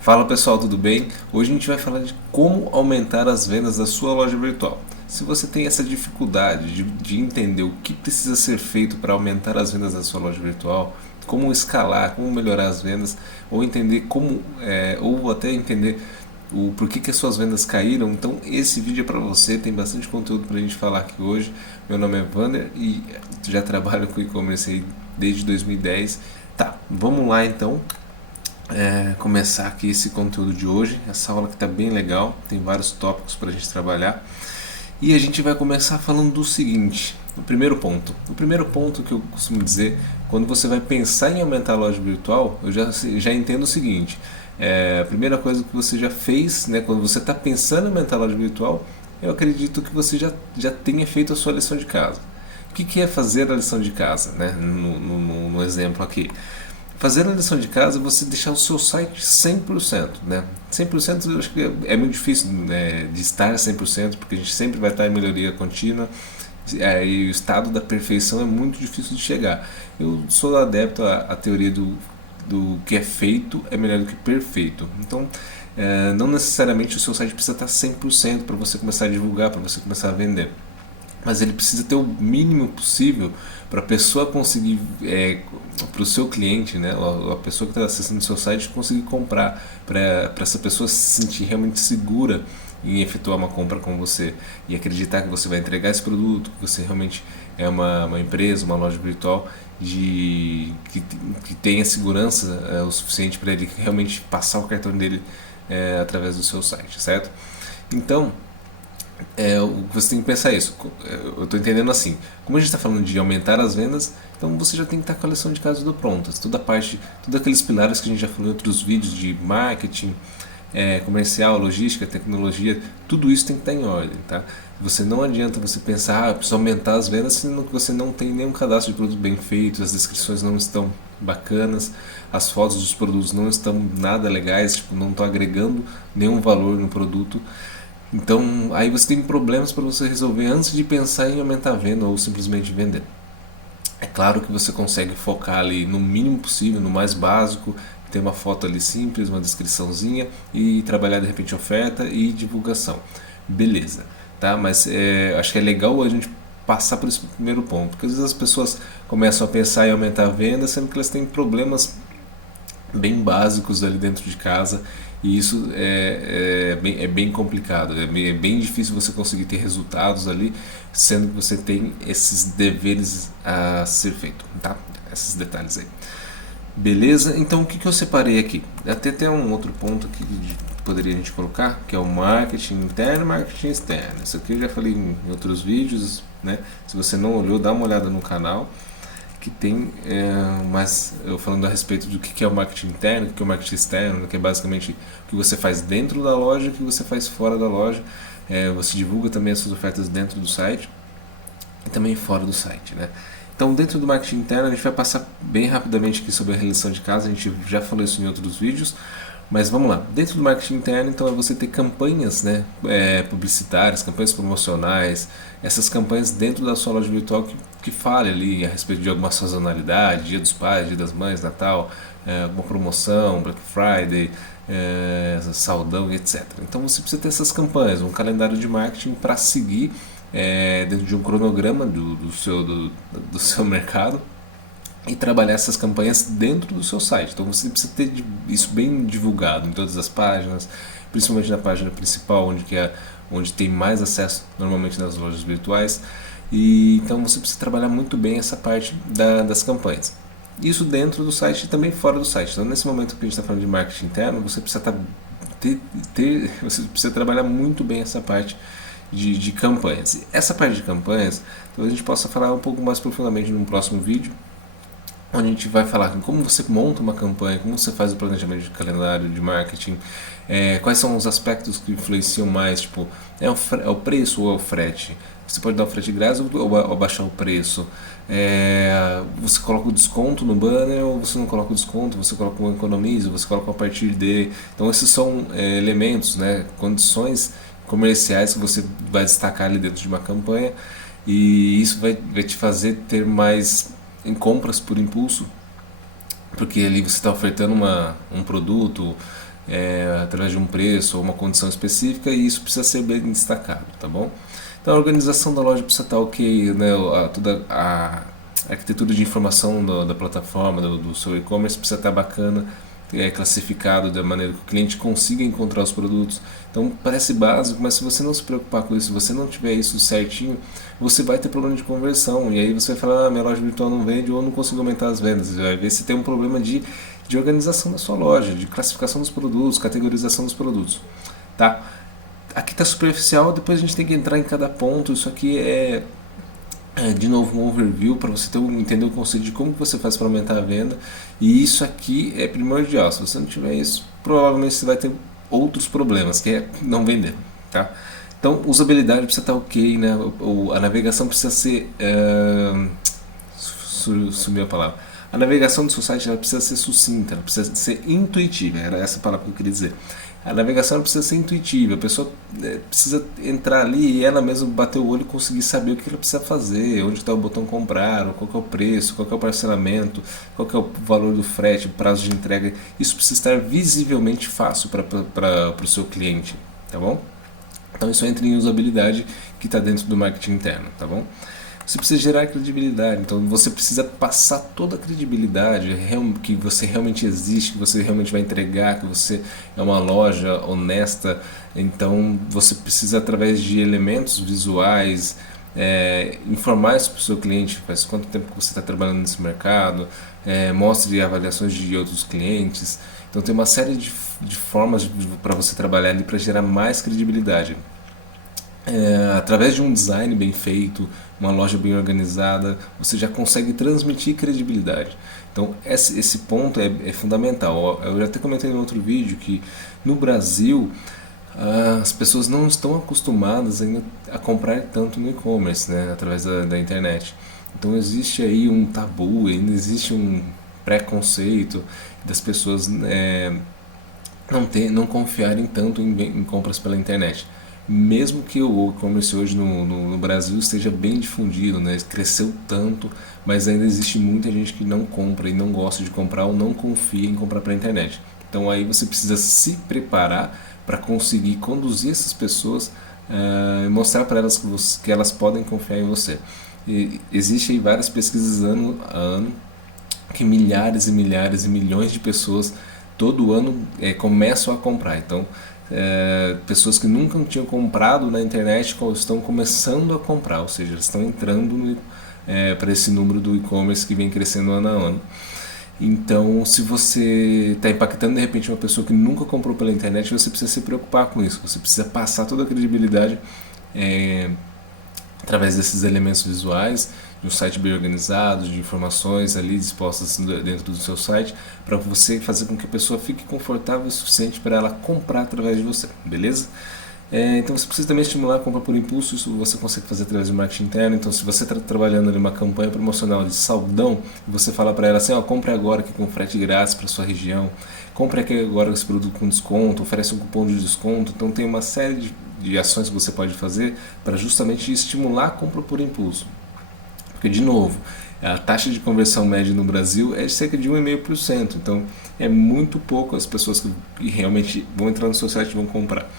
Fala pessoal, tudo bem? Hoje a gente vai falar de como aumentar as vendas da sua loja virtual. Se você tem essa dificuldade de entender o que precisa ser feito para aumentar as vendas da sua loja virtual, como escalar, como melhorar as vendas, ou entender ou até entender o porquê que as suas vendas caíram, então esse vídeo é para você, tem bastante conteúdo para a gente falar aqui hoje. Meu nome é Vander e já trabalho com e-commerce aí desde 2010. Tá, vamos lá então começar aqui esse conteúdo de hoje. Essa aula que está bem legal, tem vários tópicos para a gente trabalhar. E a gente vai começar falando do seguinte, o primeiro ponto. O primeiro ponto que eu costumo dizer, quando você vai pensar em aumentar a loja virtual, eu já entendo o seguinte. A primeira coisa que você já fez, né, quando você está pensando em aumentar a loja virtual, eu acredito que você já tenha feito a sua lição de casa. O que é fazer a lição de casa, né? No exemplo aqui. Fazer a lição de casa é você deixar o seu site 100%, né? 100% eu acho que é muito difícil, né, de estar 100%, porque a gente sempre vai estar em melhoria contínua, e o estado da perfeição é muito difícil de chegar. Eu sou adepto à teoria do que é feito é melhor do que perfeito. Então, não necessariamente o seu site precisa estar 100% para você começar a divulgar, para você começar a vender, mas ele precisa ter o mínimo possível para a pessoa conseguir, para o seu cliente, né, a pessoa que está acessando o seu site conseguir comprar, para essa pessoa se sentir realmente segura em efetuar uma compra com você e acreditar que você vai entregar esse produto, que você realmente é uma empresa, uma loja virtual que tenha segurança o suficiente para ele realmente passar o cartão dele através do seu site, certo? Então, você tem que pensar isso. Eu estou entendendo assim. Como a gente está falando de aumentar as vendas, então você já tem que estar com a lição de casa do prontas. Todos aqueles pilares que a gente já falou em outros vídeos de marketing, comercial, logística, tecnologia, tudo isso tem que estar em ordem, tá? Você não adianta você pensar, preciso aumentar as vendas, sendo que você não tem nenhum cadastro de produto bem feito, as descrições não estão bacanas, as fotos dos produtos não estão nada legais, tipo, não estão agregando nenhum valor no produto. Então, aí você tem problemas para você resolver antes de pensar em aumentar a venda ou simplesmente vender. É claro que você consegue focar ali no mínimo possível, no mais básico, ter uma foto ali simples, uma descriçãozinha e trabalhar de repente oferta e divulgação. Beleza, tá? Mas acho que é legal a gente passar por esse primeiro ponto, porque às vezes as pessoas começam a pensar em aumentar a venda, sendo que elas têm problemas bem básicos ali dentro de casa, e isso é bem complicado, é bem difícil você conseguir ter resultados ali, sendo que você tem esses deveres a ser feito, tá? Esses detalhes aí. Beleza? Então o que eu separei aqui? Até tem um outro ponto aqui que poderia a gente colocar, que é o marketing interno e marketing externo. Isso aqui eu já falei em outros vídeos, né? Se você não olhou, dá uma olhada no canal que tem mais eu falando a respeito do que é o marketing interno, o que é o marketing externo, que é basicamente o que você faz dentro da loja e o que você faz fora da loja. Você divulga também as suas ofertas dentro do site e também fora do site, né? Então, dentro do marketing interno, a gente vai passar bem rapidamente aqui sobre a lição de casa, a gente já falou isso em outros vídeos, mas vamos lá. Dentro do marketing interno, então, é você ter campanhas, né, publicitárias, campanhas promocionais, essas campanhas dentro da sua loja virtual que fale ali a respeito de alguma sazonalidade, Dia dos Pais, Dia das Mães, Natal, alguma promoção, Black Friday, Saldão, etc. Então você precisa ter essas campanhas, um calendário de marketing para seguir dentro de um cronograma do seu mercado e trabalhar essas campanhas dentro do seu site. Então você precisa ter isso bem divulgado em todas as páginas, principalmente na página principal, onde tem mais acesso normalmente nas lojas virtuais. E então você precisa trabalhar muito bem essa parte das campanhas. Isso dentro do site e também fora do site. Então nesse momento que a gente está falando de marketing interno, você precisa você precisa trabalhar muito bem essa parte de campanhas. E essa parte de campanhas, talvez a gente possa falar um pouco mais profundamente num próximo vídeo, onde a gente vai falar como você monta uma campanha, como você faz o planejamento de calendário de marketing, quais são os aspectos que influenciam mais, tipo, é o preço ou é o frete? Você pode dar o frete grátis ou abaixar o preço? Você coloca o desconto no banner ou você não coloca o desconto, você coloca um economize, você coloca a partir de... Então esses são elementos, né, condições comerciais que você vai destacar ali dentro de uma campanha, e isso vai te fazer ter mais em compras por impulso, porque ali você está ofertando um produto através de um preço ou uma condição específica, e isso precisa ser bem destacado, tá bom? Então a organização da loja precisa estar ok, né? Toda a arquitetura de informação da plataforma, do seu e-commerce precisa estar bacana, classificado da maneira que o cliente consiga encontrar os produtos. Então parece básico, mas se você não se preocupar com isso, se você não tiver isso certinho, você vai ter problema de conversão, e aí você vai falar, minha loja virtual não vende, ou eu não consigo aumentar as vendas. Você vai ver se tem um problema de organização da sua loja, de classificação dos produtos, categorização dos produtos, tá? Aqui está superficial, depois a gente tem que entrar em cada ponto. Isso aqui de novo um overview para você entender o conceito de como você faz para aumentar a venda, e isso aqui é primordial. Se você não tiver isso, provavelmente você vai ter outros problemas, que é não vender, tá? Então usabilidade precisa estar ok, né? A navegação precisa ser sumiu a palavra. A navegação do seu site ela precisa ser sucinta, ela precisa ser intuitiva, era essa a palavra que eu queria dizer. A navegação precisa ser intuitiva, a pessoa precisa entrar ali e ela mesma bater o olho e conseguir saber o que ela precisa fazer, onde está o botão comprar, qual que é o preço, qual que é o parcelamento, qual que é o valor do frete, o prazo de entrega. Isso precisa estar visivelmente fácil para o seu cliente, tá bom? Então isso entra em usabilidade, que está dentro do marketing interno, tá bom? Você precisa gerar credibilidade, então você precisa passar toda a credibilidade que você realmente existe, que você realmente vai entregar, que você é uma loja honesta. Então você precisa, através de elementos visuais, informar isso para o seu cliente, faz quanto tempo que você está trabalhando nesse mercado, mostre avaliações de outros clientes. Então tem uma série de formas para você trabalhar ali para gerar mais credibilidade. Através de um design bem feito, uma loja bem organizada, você já consegue transmitir credibilidade. Então esse ponto é fundamental. Eu já até comentei em outro vídeo que no Brasil as pessoas não estão acostumadas ainda a comprar tanto no e-commerce, né, através da internet. Então existe aí um tabu, ainda existe um preconceito das pessoas não confiarem tanto em compras pela internet. Mesmo que o e-commerce hoje no Brasil esteja bem difundido, né? Cresceu tanto, mas ainda existe muita gente que não compra e não gosta de comprar ou não confia em comprar pela internet. Então aí você precisa se preparar para conseguir conduzir essas pessoas e mostrar para elas que elas podem confiar em você. Existem várias pesquisas ano a ano que milhares e milhares e milhões de pessoas todo ano começam a comprar. Então pessoas que nunca tinham comprado na internet estão começando a comprar, ou seja, estão entrando para esse número do e-commerce que vem crescendo ano a ano. Então, se você está impactando de repente uma pessoa que nunca comprou pela internet, você precisa se preocupar com isso, você precisa passar toda a credibilidade através desses elementos visuais, de um site bem organizado, de informações ali dispostas dentro do seu site, para você fazer com que a pessoa fique confortável o suficiente para ela comprar através de você, beleza? Então você precisa também estimular a compra por impulso, isso você consegue fazer através do marketing interno. Então se você está trabalhando ali uma campanha promocional de saldão, e você fala para ela assim, compre agora aqui com frete grátis para sua região, compre aqui agora esse produto com desconto, oferece um cupom de desconto. Então tem uma série de ações que você pode fazer para justamente estimular a compra por impulso. Porque, de novo, a taxa de conversão média no Brasil é de cerca de 1,5%. Então, é muito pouco as pessoas que realmente vão entrar no seu site e vão comprar.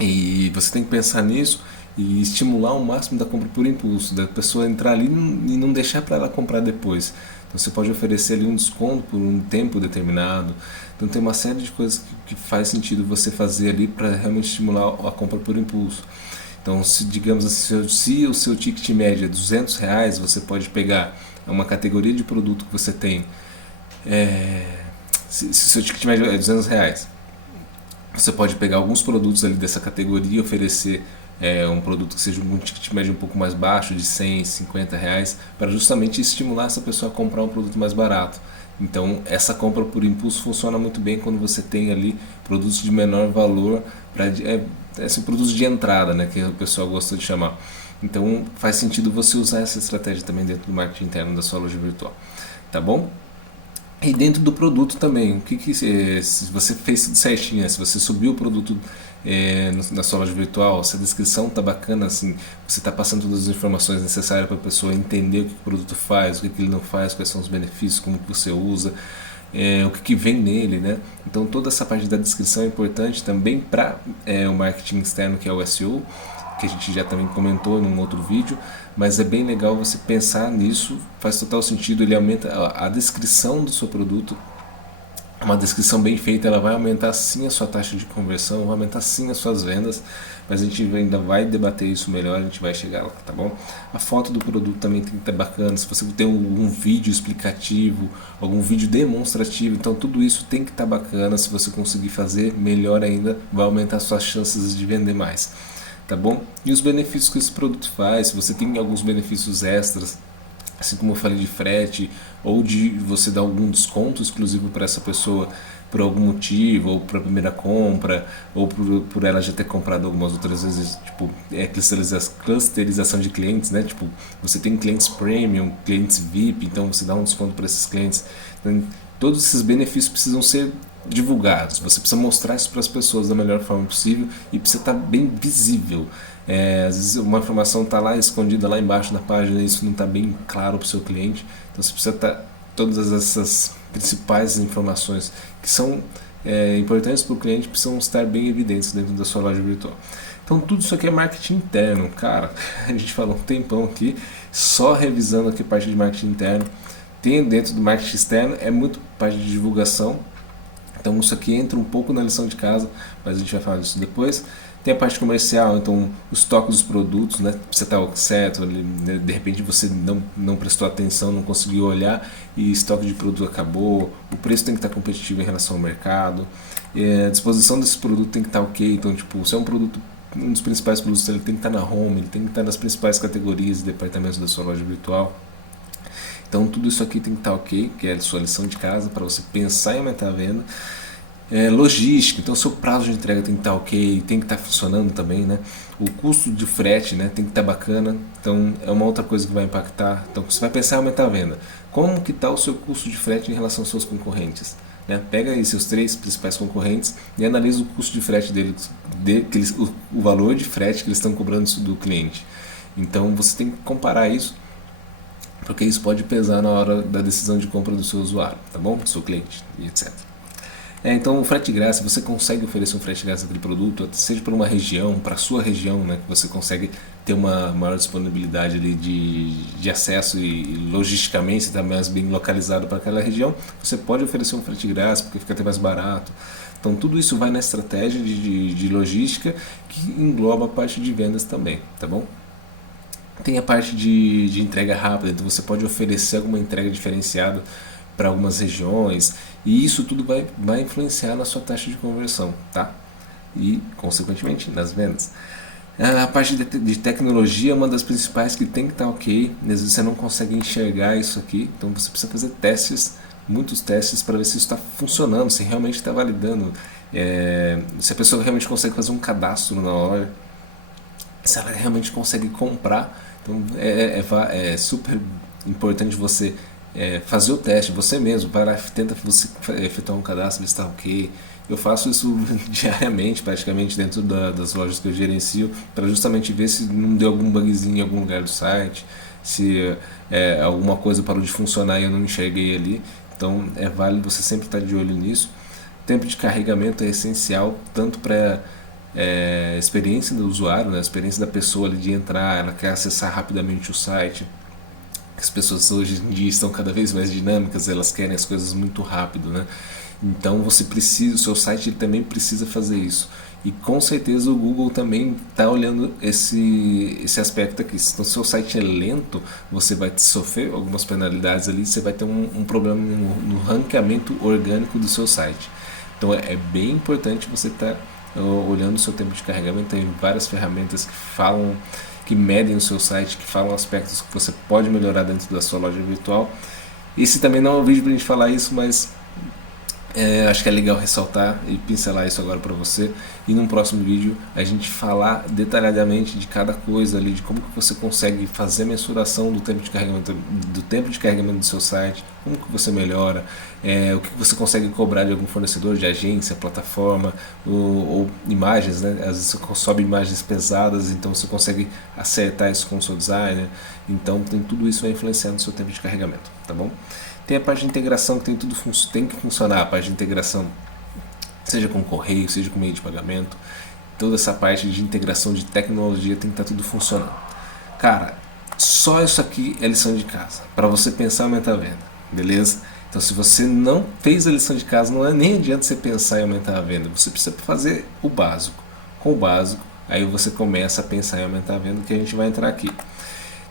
E você tem que pensar nisso e estimular o máximo da compra por impulso, da pessoa entrar ali e não deixar para ela comprar depois. Então, você pode oferecer ali um desconto por um tempo determinado. Então, tem uma série de coisas que faz sentido você fazer ali para realmente estimular a compra por impulso. Então, digamos assim, se o seu ticket médio é R$200, você pode pegar uma categoria de produto que você tem. Se o seu ticket médio é R$200, você pode pegar alguns produtos ali dessa categoria e oferecer um produto que seja um ticket médio um pouco mais baixo, de R$100, R$50, para justamente estimular essa pessoa a comprar um produto mais barato. Então, essa compra por impulso funciona muito bem quando você tem ali produtos de menor valor, produtos de entrada, né, que o pessoal gosta de chamar. Então, faz sentido você usar essa estratégia também dentro do marketing interno da sua loja virtual, tá bom? E dentro do produto também, se você fez tudo certinho, né? Se você subiu o produto na sua loja virtual, se a descrição está bacana, assim, você está passando todas as informações necessárias para a pessoa entender o que o produto faz, o que ele não faz, quais são os benefícios, como que você usa. o que vem nele, né? Então toda essa parte da descrição é importante também para o marketing externo, que é o SEO, que a gente já também comentou num outro vídeo, mas é bem legal você pensar nisso, faz total sentido, ele aumenta a descrição do seu produto. Uma descrição bem feita, ela vai aumentar sim a sua taxa de conversão, vai aumentar sim as suas vendas, mas a gente ainda vai debater isso melhor, a gente vai chegar lá, tá bom? A foto do produto também tem que estar bacana, se você tem algum vídeo explicativo, algum vídeo demonstrativo, então tudo isso tem que estar bacana. Se você conseguir fazer, melhor ainda, vai aumentar as suas chances de vender mais, tá bom? E os benefícios que esse produto faz, se você tem alguns benefícios extras, assim como eu falei de frete, ou de você dar algum desconto exclusivo para essa pessoa por algum motivo, ou para a primeira compra, ou por ela já ter comprado algumas outras vezes, tipo, clusterização de clientes, né? Tipo, você tem clientes premium, clientes VIP, então você dá um desconto para esses clientes. Então, todos esses benefícios precisam ser divulgados, você precisa mostrar isso para as pessoas da melhor forma possível e precisa estar bem visível. Às vezes uma informação está lá escondida lá embaixo da página e isso não está bem claro para o seu cliente, então você precisa estar todas essas principais informações que são importantes para o cliente precisam estar bem evidentes dentro da sua loja virtual. Então tudo isso aqui é marketing interno, cara. A gente falou um tempão aqui só revisando aqui a parte de marketing interno. Tem dentro do marketing externo é muito parte de divulgação. Então isso aqui entra um pouco na lição de casa, mas a gente vai falar disso depois. Tem a parte comercial, então o estoque dos produtos, né? Você está certo, de repente você não prestou atenção, não conseguiu olhar e estoque de produto acabou, o preço tem que estar competitivo em relação ao mercado, a disposição desse produto tem que estar ok, então tipo, se é um produto, um dos principais produtos, ele tem que estar na home, ele tem que estar nas principais categorias e departamentos da sua loja virtual. Então tudo isso aqui tem que estar ok, que é a sua lição de casa para você pensar em aumentar a venda. Logística, então o seu prazo de entrega tem que estar ok, tem que estar funcionando também, né? O custo de frete, né, tem que estar bacana, então é uma outra coisa que vai impactar. Então você vai pensar em aumentar a venda. Como que está o seu custo de frete em relação aos seus concorrentes? Né? Pega aí seus 3 principais concorrentes e analisa o custo de frete deles, o valor de frete que eles estão cobrando do cliente. Então você tem que comparar isso, porque isso pode pesar na hora da decisão de compra do seu usuário, tá bom? Do seu cliente e etc. Então o frete grátis, você consegue oferecer um frete grátis daquele produto, seja para uma região, para a sua região, né, que você consegue ter uma maior disponibilidade ali de acesso e logisticamente está mais bem localizado para aquela região, você pode oferecer um frete grátis porque fica até mais barato. Então tudo isso vai na estratégia de logística que engloba a parte de vendas também, tá bom? Tem a parte de entrega rápida, então você pode oferecer alguma entrega diferenciada para algumas regiões e isso tudo vai influenciar na sua taxa de conversão, tá? E consequentemente nas vendas. A parte de tecnologia é uma das principais que tem que estar ok. Às vezes você não consegue enxergar isso aqui, então você precisa fazer testes, muitos testes para ver se isso está funcionando, se realmente está validando, se a pessoa realmente consegue fazer um cadastro na hora, se ela realmente consegue comprar. Então é super importante você fazer o teste, você mesmo, vai lá, tenta você efetuar um cadastro, ver se está ok. Eu faço isso diariamente, praticamente, dentro das lojas que eu gerencio, para justamente ver se não deu algum bugzinho em algum lugar do site, se alguma coisa parou de funcionar e eu não enxerguei ali. Então é válido você sempre estar de olho nisso. Tempo de carregamento é essencial, tanto para experiência do usuário, né, a experiência da pessoa ali de entrar, ela quer acessar rapidamente o site. As pessoas hoje em dia estão cada vez mais dinâmicas, elas querem as coisas muito rápido, né? Então você precisa, o seu site ele também precisa fazer isso. E com certeza o Google também está olhando esse aspecto aqui. Se o seu site é lento, você vai sofrer algumas penalidades ali, você vai ter um problema no ranqueamento orgânico do seu site. Então é bem importante você estar olhando o seu tempo de carregamento. Tem várias ferramentas que medem o seu site, que falam aspectos que você pode melhorar dentro da sua loja virtual. Esse também não é um vídeo para a gente falar isso, mas acho que é legal ressaltar e pincelar isso agora para você. E num próximo vídeo a gente falar detalhadamente de cada coisa ali, de como que você consegue fazer a mensuração do tempo de carregamento do seu site, como que você melhora, o que você consegue cobrar de algum fornecedor, de agência, plataforma, ou imagens, né? Às vezes você sobe imagens pesadas, então você consegue acertar isso com o seu designer. Então tudo isso vai influenciar no seu tempo de carregamento, tá bom? Tem a parte de integração que tem tudo tem que funcionar, a parte de integração, seja com correio, seja com meio de pagamento, toda essa parte de integração de tecnologia tem que estar tudo funcionando. Cara, só isso aqui é lição de casa, para você pensar em aumentar a venda, beleza? Então se você não fez a lição de casa, não é nem adianta você pensar em aumentar a venda, você precisa fazer o básico. Com o básico, aí você começa a pensar em aumentar a venda, que a gente vai entrar aqui.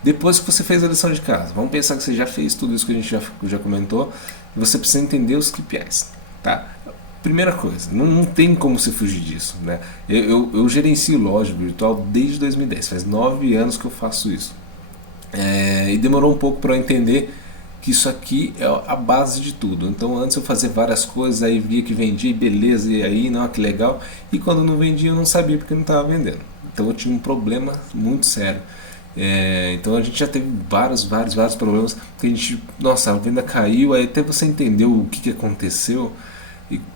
Depois que você fez a lição de casa, vamos pensar que você já fez tudo isso que a gente já comentou, você precisa entender os KPIs, tá? Primeira coisa, não tem como você fugir disso, né? Eu gerencio loja virtual desde 2010, faz 9 anos que eu faço isso. E demorou um pouco para eu entender que isso aqui é a base de tudo. Então antes eu fazia várias coisas, aí via que vendia, beleza, e aí, não, que legal. E quando não vendia eu não sabia porque não estava vendendo. Então eu tinha um problema muito sério. Então a gente já teve vários problemas que a gente, nossa, a venda caiu, aí até você entendeu o que aconteceu.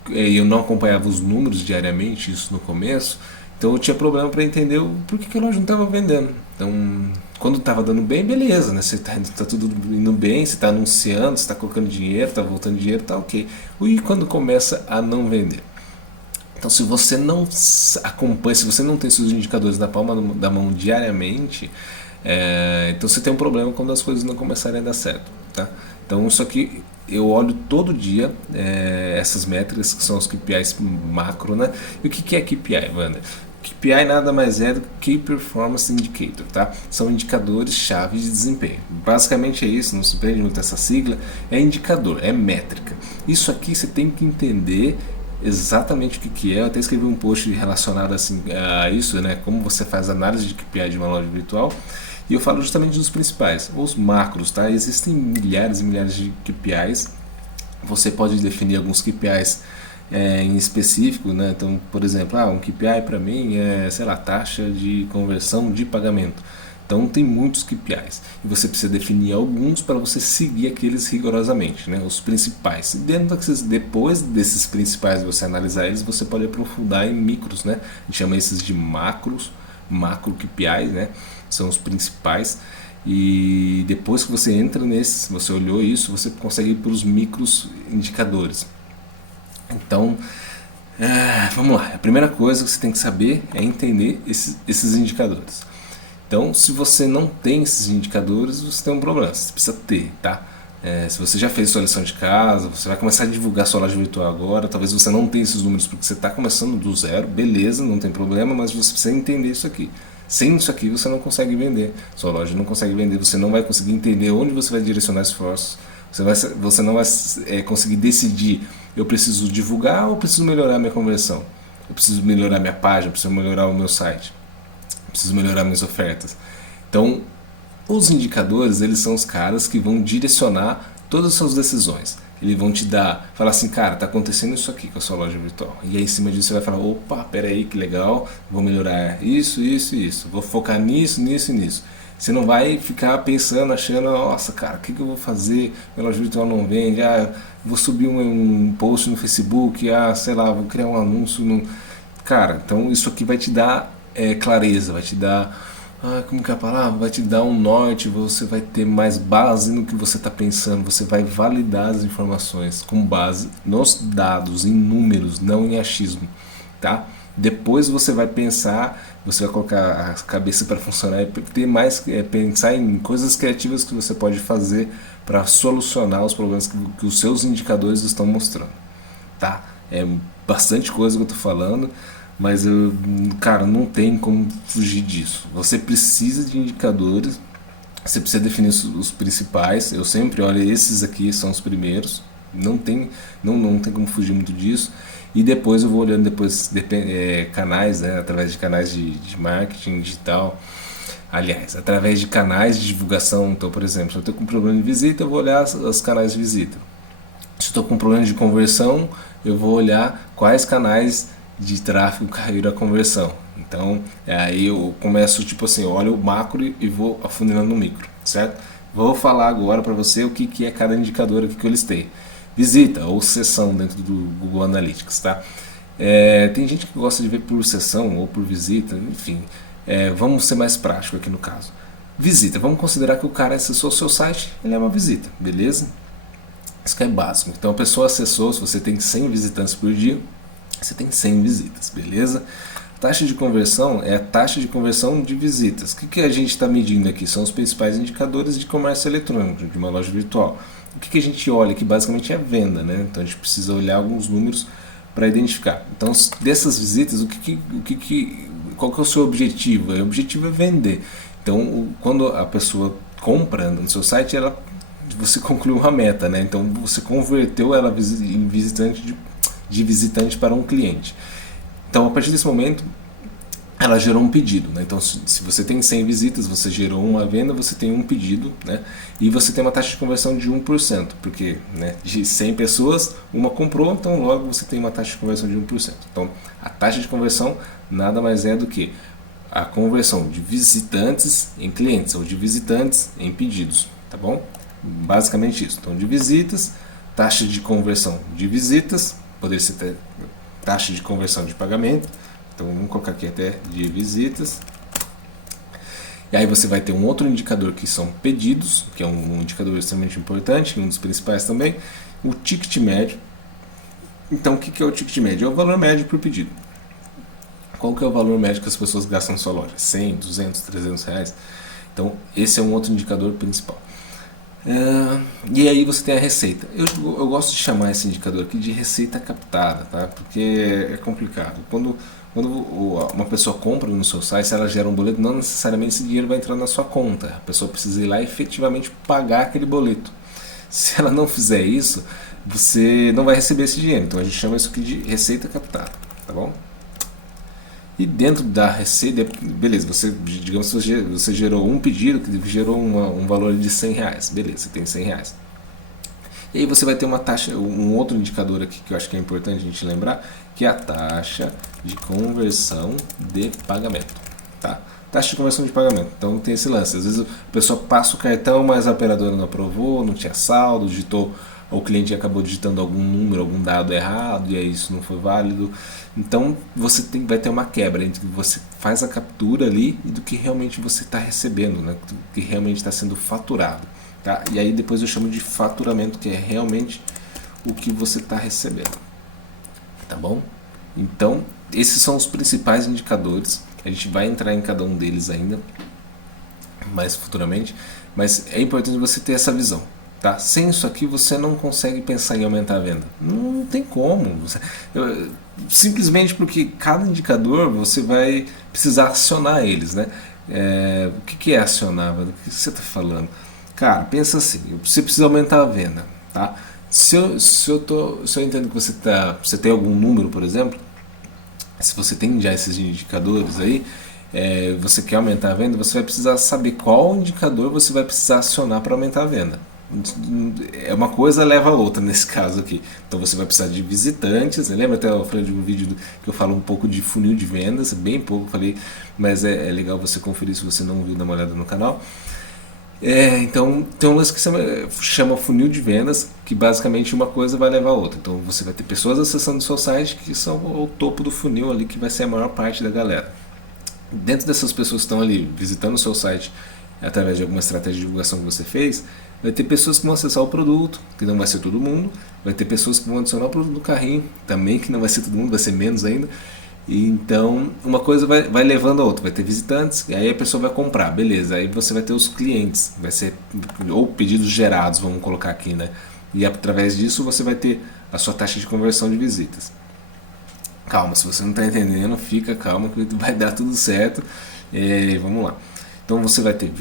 Eu não acompanhava os números diariamente, isso no começo, então eu tinha problema para entender por que a loja não estava vendendo. Então, quando estava dando bem, beleza, né? Você tá tudo indo bem, você está anunciando, você está colocando dinheiro, está voltando dinheiro, tá ok. E quando começa a não vender? Então, se você não acompanha, se você não tem seus indicadores na palma da mão diariamente, então você tem um problema quando as coisas não começarem a dar certo, tá? Então, isso aqui eu olho todo dia essas métricas que são os KPIs macro, né? E o que é KPI, Wander? KPI nada mais é do que Key Performance Indicator, tá? São indicadores-chave de desempenho. Basicamente é isso, não se prende muito essa sigla, é indicador, é métrica. Isso aqui você tem que entender exatamente o que é. Eu até escrevi um post relacionado assim, a isso, né? Como você faz análise de KPI de uma loja virtual. E eu falo justamente dos principais, os macros, tá? Existem milhares e milhares de KPIs. Você pode definir alguns KPIs em específico, né? Então, por exemplo, um KPI para mim é, sei lá, taxa de conversão de pagamento. Então tem muitos KPIs e você precisa definir alguns para você seguir aqueles rigorosamente, né? Os principais. Depois desses principais você analisar eles, você pode aprofundar em micros, né? A gente chama esses de macros, macro KPIs, né? São os principais. E depois que você entra nesses, você olhou isso, você consegue ir para os micros indicadores. Então, vamos lá. A primeira coisa que você tem que saber é entender esses indicadores. Então, se você não tem esses indicadores, você tem um problema, você precisa ter, tá? Se você já fez sua lição de casa, você vai começar a divulgar sua loja virtual agora, talvez você não tenha esses números porque você está começando do zero, beleza, não tem problema, mas você precisa entender isso aqui. Sem isso aqui você não consegue vender, sua loja não consegue vender, você não vai conseguir entender onde você vai direcionar esforços, você não vai conseguir decidir, eu preciso divulgar ou eu preciso melhorar minha conversão, eu preciso melhorar minha página, eu preciso melhorar o meu site, eu preciso melhorar minhas ofertas. Então, os indicadores, eles são os caras que vão direcionar todas as suas decisões. Eles vão te falar assim, cara, tá acontecendo isso aqui com a sua loja virtual. E aí em cima disso você vai falar, opa, peraí, que legal, vou melhorar isso, isso e isso. Vou focar nisso, nisso e nisso. Você não vai ficar pensando, achando, nossa, cara, o que eu vou fazer? Minha loja virtual não vende, vou subir um post no Facebook, sei lá, vou criar um anúncio. Cara, então isso aqui vai te dar clareza, vai te dar... como que é a palavra? Vai te dar um norte, você vai ter mais base no que você está pensando, você vai validar as informações com base nos dados, em números, não em achismo, tá? Depois você vai pensar, você vai colocar a cabeça para funcionar e ter mais, pensar em coisas criativas que você pode fazer para solucionar os problemas que os seus indicadores estão mostrando, tá? É bastante coisa que eu estou falando, mas, cara, não tem como fugir disso. Você precisa de indicadores, você precisa definir os principais. Eu sempre olho, esses aqui são os primeiros, não tem como fugir muito disso. E depois eu vou olhando canais, né, através de canais de marketing digital. Aliás, através de canais de divulgação. Então, por exemplo, se eu estou com problema de visita, eu vou olhar os canais de visita. Se eu estou com problema de conversão, eu vou olhar quais canais de tráfego caíram a conversão. Então, aí eu começo, tipo assim, eu olho o macro e vou afunilando no micro, certo? Vou falar agora para você o que é cada indicador aqui que eu listei. Visita ou sessão dentro do Google Analytics, tá? Tem gente que gosta de ver por sessão ou por visita, enfim. Vamos ser mais prático aqui no caso. Visita, vamos considerar que o cara acessou o seu site, ele é uma visita, beleza? Isso que é básico. Então a pessoa acessou, se você tem 100 visitantes por dia, você tem 100 visitas, beleza? Taxa de conversão é a taxa de conversão de visitas. O que a gente está medindo aqui? São os principais indicadores de comércio eletrônico, de uma loja virtual. O que a gente olha aqui basicamente é a venda, né? Então a gente precisa olhar alguns números para identificar. Então dessas visitas, qual que é o seu objetivo? O objetivo é vender. Então quando a pessoa compra no seu site, você concluiu uma meta, né? Então você converteu ela em visitante de visitante para um cliente. Então, a partir desse momento, ela gerou um pedido, né? Então, se você tem 100 visitas, você gerou uma venda, você tem um pedido, né? E você tem uma taxa de conversão de 1%, porque, né, de 100 pessoas, uma comprou, então logo você tem uma taxa de conversão de 1%. Então, a taxa de conversão nada mais é do que a conversão de visitantes em clientes, ou de visitantes em pedidos, tá bom? Basicamente isso. Então, de visitas, taxa de conversão de visitas, poderia ser taxa de conversão de pagamento. Então vamos colocar aqui até de visitas. E aí você vai ter um outro indicador que são pedidos, que é um indicador extremamente importante, um dos principais também, o ticket médio. Então o que é o ticket médio? É o valor médio por pedido. Qual que é o valor médio que as pessoas gastam na sua loja? 100, 200, 300 reais? Então esse é um outro indicador principal. E aí você tem a receita. Eu gosto de chamar esse indicador aqui de receita captada, tá? Porque é complicado. Quando uma pessoa compra no seu site, se ela gera um boleto, não necessariamente esse dinheiro vai entrar na sua conta. A pessoa precisa ir lá e efetivamente pagar aquele boleto. Se ela não fizer isso, você não vai receber esse dinheiro. Então a gente chama isso aqui de receita captada, tá bom? E dentro da receita, beleza, digamos que você gerou um pedido que gerou um valor de 100 reais. Beleza, você tem 100 reais. E aí você vai ter uma taxa, um outro indicador aqui que eu acho que é importante a gente lembrar, que é a taxa de conversão de pagamento. Tá? Taxa de conversão de pagamento. Então tem esse lance. Às vezes a pessoa passa o cartão, mas a operadora não aprovou, não tinha saldo, digitou, ou o cliente acabou digitando algum número, algum dado errado, e aí isso não foi válido. Então você vai ter uma quebra entre o que você faz a captura ali e do que realmente você está recebendo, né? Do que realmente está sendo faturado. Tá? E aí depois eu chamo de faturamento, que é realmente o que você está recebendo. Tá bom? Então esses são os principais indicadores. A gente vai entrar em cada um deles ainda mais futuramente, mas é importante você ter essa visão. Tá? Sem isso aqui você não consegue pensar em aumentar a venda. Não tem como. Simplesmente porque cada indicador você vai precisar acionar eles. Né? O que é acionar? O que você está falando? Cara, pensa assim, você precisa aumentar a venda. Tá? Se eu entendo que você tem algum número, por exemplo, se você tem já esses indicadores aí, você quer aumentar a venda, você vai precisar saber qual indicador você vai precisar acionar para aumentar a venda. Uma coisa leva a outra nesse caso aqui. Então você vai precisar de visitantes. Lembra até eu falei de um vídeo que eu falo um pouco de funil de vendas, bem pouco falei, mas é legal você conferir se você não viu, dar uma olhada no canal. Então tem um lance que chama funil de vendas, que basicamente uma coisa vai levar a outra. Então você vai ter pessoas acessando o seu site que são o topo do funil ali, que vai ser a maior parte da galera. Dentro dessas pessoas que estão ali visitando o seu site através de alguma estratégia de divulgação que você fez, vai ter pessoas que vão acessar o produto, que não vai ser todo mundo. Vai ter pessoas que vão adicionar o produto no carrinho, também que não vai ser todo mundo, vai ser menos ainda. E então, uma coisa vai levando a outra. Vai ter visitantes, e aí a pessoa vai comprar, beleza. Aí você vai ter os clientes, vai ser, ou pedidos gerados, vamos colocar aqui, né? E através disso você vai ter a sua taxa de conversão de visitas. Calma, se você não está entendendo, fica calma que vai dar tudo certo. Vamos lá. Então você vai ter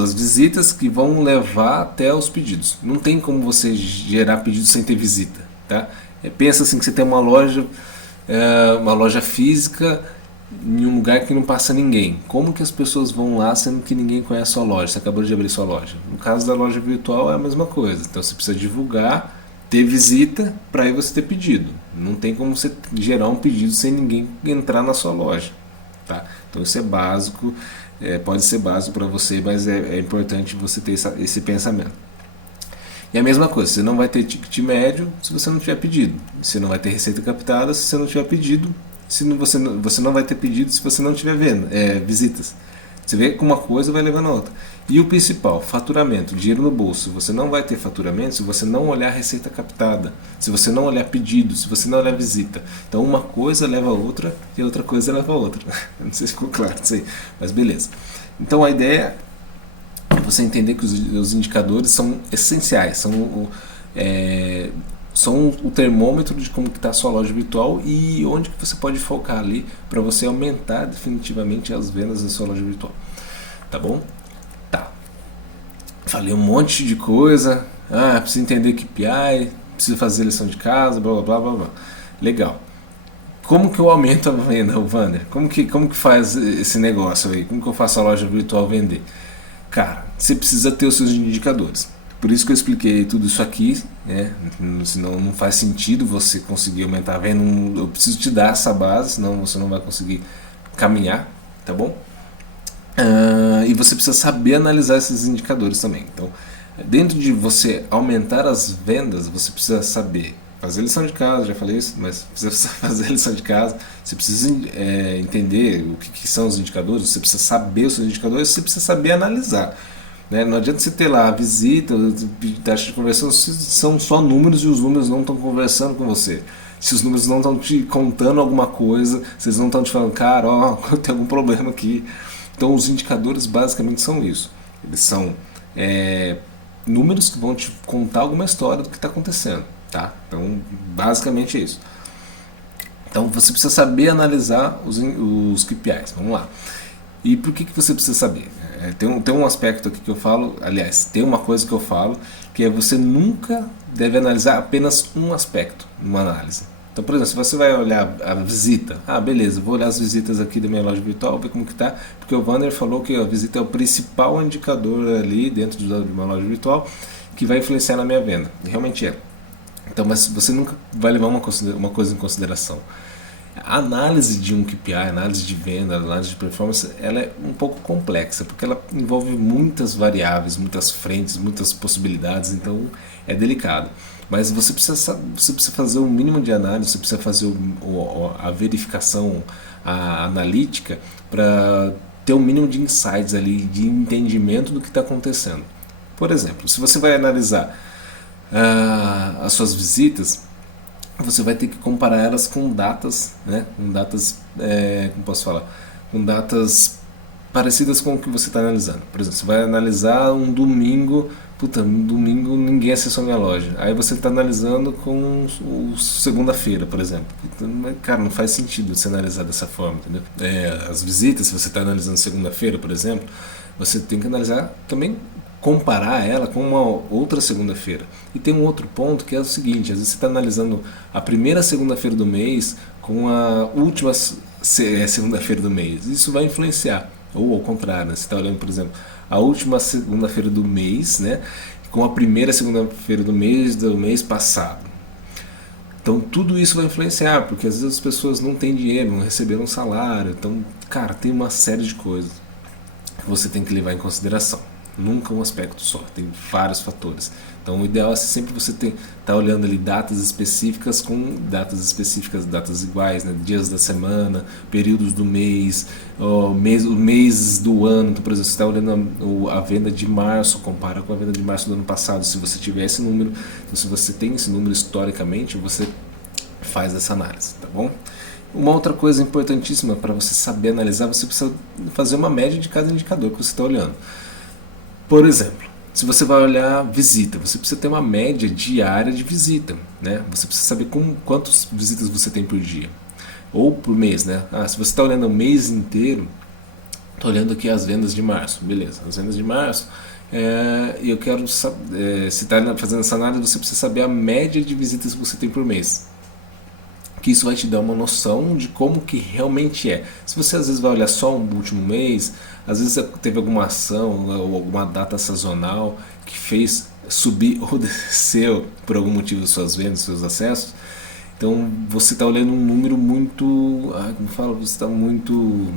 as visitas que vão levar até os pedidos. Não tem como você gerar pedidos sem ter visita, tá? Pensa assim que você tem uma loja física em um lugar que não passa ninguém. Como que as pessoas vão lá sendo que ninguém conhece a sua loja? Você acabou de abrir sua loja. No caso da loja virtual é a mesma coisa. Então você precisa divulgar, ter visita para aí você ter pedido. Não tem como você gerar um pedido sem ninguém entrar na sua loja, tá? Então isso é básico. Pode ser básico para você, mas é importante você ter esse pensamento. E a mesma coisa, você não vai ter ticket médio se você não tiver pedido. Você não vai ter receita captada se você não tiver pedido. Você não vai ter pedido se você não tiver visitas. Você vê que uma coisa vai levando a outra. E o principal, faturamento, dinheiro no bolso. Você não vai ter faturamento se você não olhar a receita captada, se você não olhar pedido, se você não olhar visita. Então uma coisa leva a outra e outra coisa leva a outra. Não sei se ficou claro isso aí, mas beleza. Então a ideia é você entender que os indicadores são essenciais, são o termômetro de como está a sua loja virtual e onde que você pode focar ali para você aumentar definitivamente as vendas da sua loja virtual. Tá bom? Tá. Falei um monte de coisa. Preciso entender KPI, preciso fazer lição de casa, blá blá blá blá blá. Legal. Como que eu aumento a venda, Wander? Como que faz esse negócio aí? Como que eu faço a loja virtual vender? Cara, você precisa ter os seus indicadores. Por isso que eu expliquei tudo isso aqui, né? Senão não faz sentido você conseguir aumentar a venda. Eu preciso te dar essa base, senão você não vai conseguir caminhar, tá bom? E você precisa saber analisar esses indicadores também. Então, dentro de você aumentar as vendas, você precisa saber fazer lição de casa, já falei isso, mas precisa fazer lição de casa, você precisa entender o que são os indicadores, você precisa saber os seus indicadores, você precisa saber analisar. Né? Não adianta você ter lá a visita, taxa de conversão, são só números e os números não estão conversando com você. Se os números não estão te contando alguma coisa, se eles não estão te falando, cara, tem algum problema aqui. Então os indicadores basicamente são isso. Eles são números que vão te contar alguma história do que está acontecendo. Tá? Então basicamente é isso. Então você precisa saber analisar os KPIs. Vamos lá. E por que você precisa saber? Tem um aspecto aqui que eu falo, aliás, tem uma coisa que eu falo, que é você nunca deve analisar apenas um aspecto numa análise. Então, por exemplo, se você vai olhar a visita, beleza, vou olhar as visitas aqui da minha loja virtual, ver como que tá, porque o Wander falou que a visita é o principal indicador ali dentro de uma loja virtual que vai influenciar na minha venda. E realmente é. Então, mas você nunca vai levar uma coisa em consideração. A análise de um KPI, a análise de venda, a análise de performance, ela é um pouco complexa, porque ela envolve muitas variáveis, muitas frentes, muitas possibilidades, então é delicado. Mas você precisa fazer o mínimo de análise, você precisa fazer a verificação, a analítica, para ter um mínimo de insights ali, de entendimento do que está acontecendo. Por exemplo, se você vai analisar as suas visitas, você vai ter que comparar elas com datas, né? Com datas, como posso falar? Com datas parecidas com o que você está analisando. Por exemplo, você vai analisar um domingo, um domingo ninguém acessou minha loja. Aí você está analisando com segunda-feira, por exemplo. Cara, não faz sentido você analisar dessa forma, entendeu? As visitas, se você está analisando segunda-feira, por exemplo, você tem que analisar também, comparar ela com uma outra segunda-feira. E tem um outro ponto que é o seguinte, às vezes você está analisando a primeira segunda-feira do mês com a última segunda-feira do mês. Isso vai influenciar. Ou ao contrário, né? Você está olhando, por exemplo, a última segunda-feira do mês, né, com a primeira segunda-feira do mês passado. Então tudo isso vai influenciar, porque às vezes as pessoas não têm dinheiro, não receberam um salário. Então, cara, tem uma série de coisas que você tem que levar em consideração. Nunca um aspecto só, tem vários fatores. Então o ideal é sempre você estar olhando ali datas específicas com datas iguais, né? Dias da semana, períodos do mês, meses do ano. Então, por exemplo, você está olhando a venda de março, compara com a venda de março do ano passado. Se você tiver esse número, então, se você tem esse número historicamente, você faz essa análise, tá bom? Uma outra coisa importantíssima para você saber analisar, você precisa fazer uma média de cada indicador que você está olhando. Por exemplo, se você vai olhar visita, você precisa ter uma média diária de visita, né? Você precisa saber quantas visitas você tem por dia ou por mês, né? Se você está olhando o mês inteiro, estou olhando aqui as vendas de março, beleza? As vendas de março, e eu quero saber, se está fazendo essa análise, você precisa saber a média de visitas que você tem por mês. Que isso vai te dar uma noção de como que realmente é. Se você às vezes vai olhar só um último mês, às vezes teve alguma ação ou alguma data sazonal que fez subir ou desceu por algum motivo suas vendas, seus acessos. Então você está olhando um número muito, como fala, você está muito,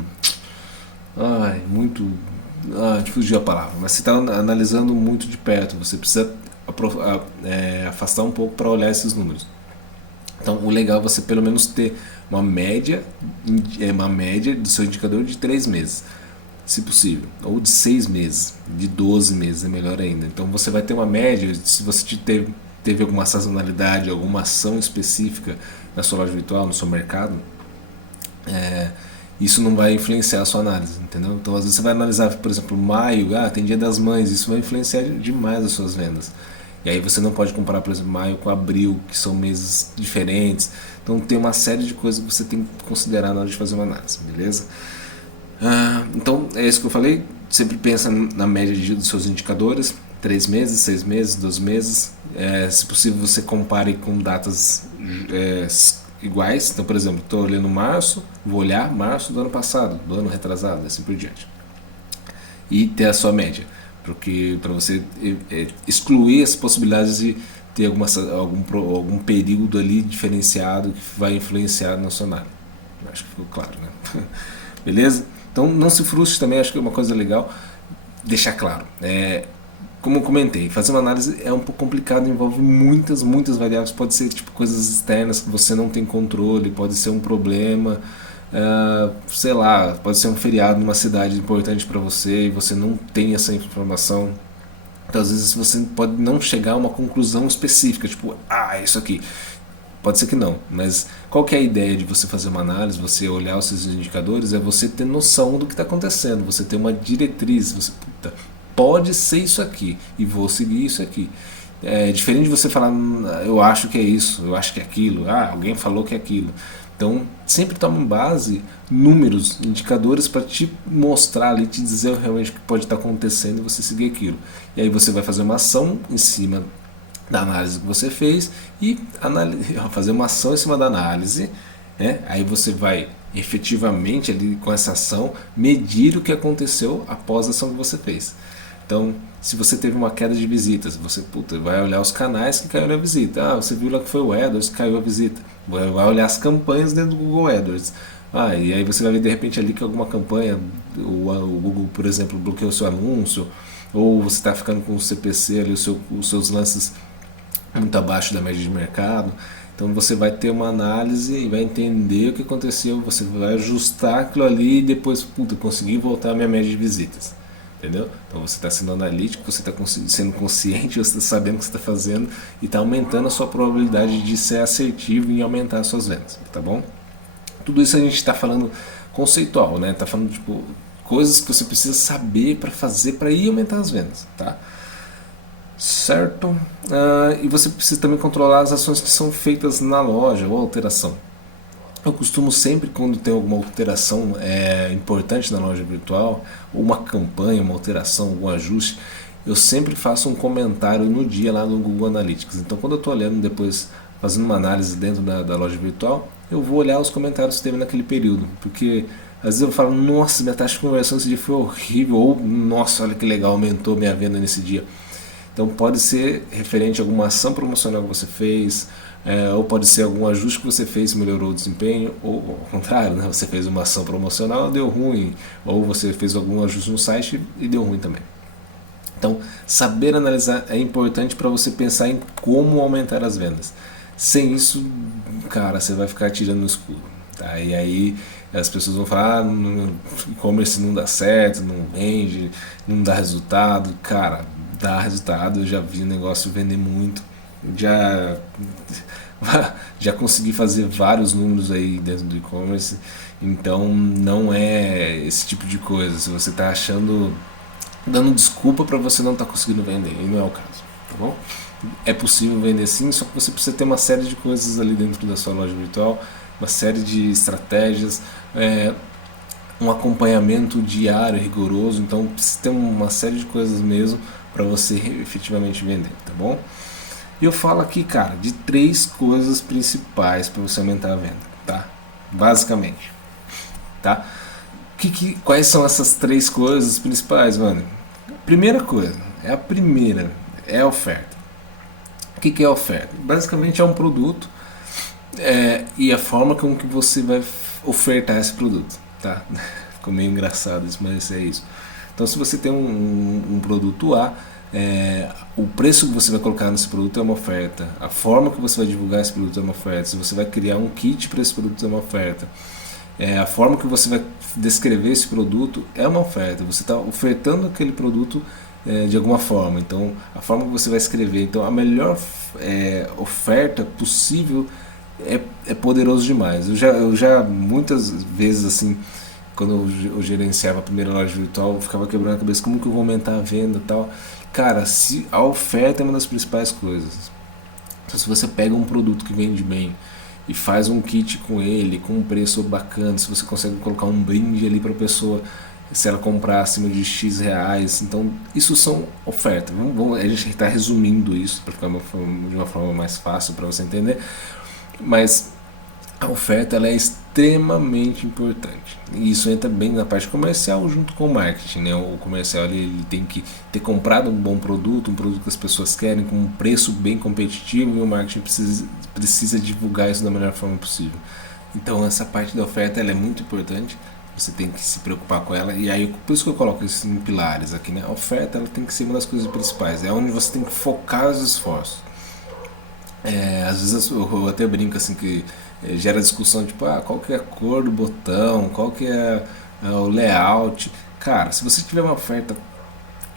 fugiu a palavra, mas você está analisando muito de perto. Você precisa afastar um pouco para olhar esses números. Então o legal é você pelo menos ter uma média do seu indicador de 3 meses. se possível, ou de 6 meses, de 12 meses é melhor ainda. Então você vai ter uma média, se você teve alguma sazonalidade, alguma ação específica na sua loja virtual, no seu mercado, isso não vai influenciar a sua análise, entendeu? Então às vezes você vai analisar, por exemplo, maio, tem Dia das Mães, isso vai influenciar demais as suas vendas. E aí você não pode comparar, por exemplo, maio com abril, que são meses diferentes. Então tem uma série de coisas que você tem que considerar na hora de fazer uma análise, beleza? Então é isso que eu falei, sempre pensa na média dos seus indicadores, 3 meses, 6 meses, 12 meses, se possível você compare com datas iguais. Então, por exemplo, estou olhando março, vou olhar março do ano passado, do ano retrasado, assim por diante, e ter a sua média, porque para você excluir as possibilidades de ter algum período ali diferenciado que vai influenciar no seu cenário. Acho que ficou claro, né? Beleza? Então não se frustre também, acho que é uma coisa legal deixar claro. Como eu comentei, fazer uma análise é um pouco complicado, envolve muitas variáveis, pode ser tipo coisas externas que você não tem controle, pode ser um problema, sei lá, pode ser um feriado numa cidade importante para você e você não tem essa informação. Então às vezes você pode não chegar a uma conclusão específica, tipo, é isso aqui. Pode ser que não, mas qual que é a ideia de você fazer uma análise, você olhar os seus indicadores, é você ter noção do que está acontecendo, você ter uma diretriz, você, pode ser isso aqui e vou seguir isso aqui. É diferente de você falar, eu acho que é isso, eu acho que é aquilo, alguém falou que é aquilo. Então sempre toma base números, indicadores para te mostrar ali, te dizer realmente o que pode estar acontecendo e você seguir aquilo. E aí você vai fazer uma ação em cima da análise que você fez e fazer uma ação em cima da análise, aí você vai efetivamente ali com essa ação medir o que aconteceu após a ação que você fez. Então, se você teve uma queda de visitas, você vai olhar os canais que caiu a visita. Você viu lá que foi o AdWords que caiu a visita. Vai olhar as campanhas dentro do Google AdWords. E aí você vai ver de repente ali que alguma campanha, o Google, por exemplo, bloqueou o seu anúncio, ou você está ficando com o CPC ali, os seus lances muito abaixo da média de mercado. Então você vai ter uma análise e vai entender o que aconteceu, você vai ajustar aquilo ali e depois, conseguir voltar à minha média de visitas. Entendeu? Então você está sendo analítico, você está sendo consciente, você está sabendo o que você está fazendo e está aumentando a sua probabilidade de ser assertivo e aumentar as suas vendas, tá bom? Tudo isso a gente está falando conceitual, né? Está falando tipo coisas que você precisa saber para fazer para ir aumentar as vendas, tá? Certo? E você precisa também controlar as ações que são feitas na loja ou alteração. Eu costumo sempre, quando tem alguma alteração importante na loja virtual, ou uma campanha, uma alteração, algum ajuste, eu sempre faço um comentário no dia lá no Google Analytics. Então quando eu estou olhando depois, fazendo uma análise dentro da loja virtual, eu vou olhar os comentários que teve naquele período, porque às vezes eu falo, nossa, minha taxa de conversão esse dia foi horrível, ou nossa, olha que legal, aumentou minha venda nesse dia. Então pode ser referente a alguma ação promocional que você fez, ou pode ser algum ajuste que você fez e melhorou o desempenho, ou ao contrário, né? Você fez uma ação promocional e deu ruim, ou você fez algum ajuste no site e deu ruim também. Então saber analisar é importante para você pensar em como aumentar as vendas. Sem isso, cara, você vai ficar tirando no escuro. Tá? E aí as pessoas vão falar, e-commerce não dá certo, não vende, não dá resultado. Cara, dá resultado, eu já vi o negócio vender muito, já consegui fazer vários números aí dentro do e-commerce, então não é esse tipo de coisa, se você está dando desculpa para você não estar conseguindo vender, e não é o caso, tá bom? É possível vender sim, só que você precisa ter uma série de coisas ali dentro da sua loja virtual, uma série de estratégias, um acompanhamento diário rigoroso, então precisa ter uma série de coisas mesmo para você efetivamente vender, tá bom? E eu falo aqui, cara, de 3 coisas principais para você aumentar a venda, tá? Basicamente, tá? Quais são essas 3 coisas principais, mano? Primeira coisa, é a oferta. O que é a oferta? Basicamente é um produto e a forma como que você vai ofertar esse produto, tá? Ficou meio engraçado isso, mas é isso. Então se você tem um produto A, o preço que você vai colocar nesse produto é uma oferta, a forma que você vai divulgar esse produto é uma oferta, se você vai criar um kit para esse produto é uma oferta, A forma que você vai descrever esse produto é uma oferta. Você está ofertando aquele produto de alguma forma. Então, a forma que você vai escrever. Então, a melhor oferta possível é poderoso demais. Eu já muitas vezes assim, quando eu gerenciava a primeira loja virtual, eu ficava quebrando a cabeça como que eu vou aumentar a venda e tal. Cara, se a oferta é uma das principais coisas. Então, se você pega um produto que vende bem e faz um kit com ele, com um preço bacana, se você consegue colocar um brinde ali para a pessoa, se ela comprar acima de X reais, então isso são ofertas. A gente está resumindo isso para ficar de uma forma mais fácil para você entender, mas a oferta ela é extremamente importante. E isso entra bem na parte comercial junto com o marketing, né? O comercial ele tem que ter comprado um bom produto, um produto que as pessoas querem, com um preço bem competitivo, e o marketing precisa divulgar isso da melhor forma possível. Então essa parte da oferta ela é muito importante, você tem que se preocupar com ela, e aí por isso que eu coloco isso em pilares aqui, né? A oferta ela tem que ser uma das coisas principais, é onde você tem que focar os esforços. Às vezes eu até brinco assim que gera discussão tipo, qual que é a cor do botão, qual que é o layout. Cara, se você tiver uma oferta,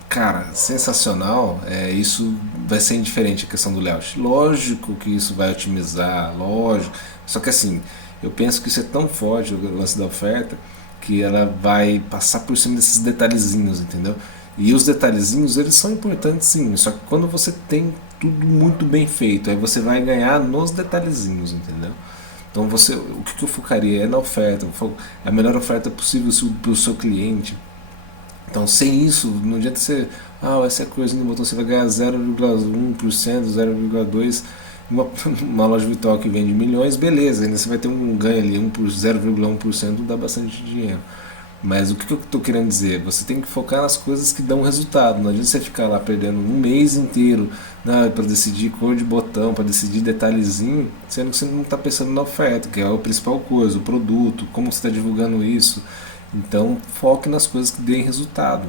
cara, sensacional, isso vai ser indiferente a questão do layout. Lógico que isso vai otimizar, lógico. Só que assim, eu penso que isso é tão forte o lance da oferta que ela vai passar por cima desses detalhezinhos, entendeu? E os detalhezinhos, eles são importantes sim, só que quando você tem tudo muito bem feito, aí você vai ganhar nos detalhezinhos, entendeu? Então o que eu focaria é na oferta, a melhor oferta possível para o seu cliente. Então sem isso, não adianta você, essa coisa no botão, você vai ganhar 0,1%, 0,2%, uma loja virtual que vende milhões, beleza, ainda você vai ter um ganho ali, 0,1% dá bastante dinheiro. Mas o que eu estou querendo dizer? Você tem que focar nas coisas que dão resultado. Não adianta você ficar lá perdendo um mês inteiro, né, para decidir cor de botão, para decidir detalhezinho, sendo que você não está pensando na oferta, que é a principal coisa, o produto, como você está divulgando isso. Então foque nas coisas que deem resultado.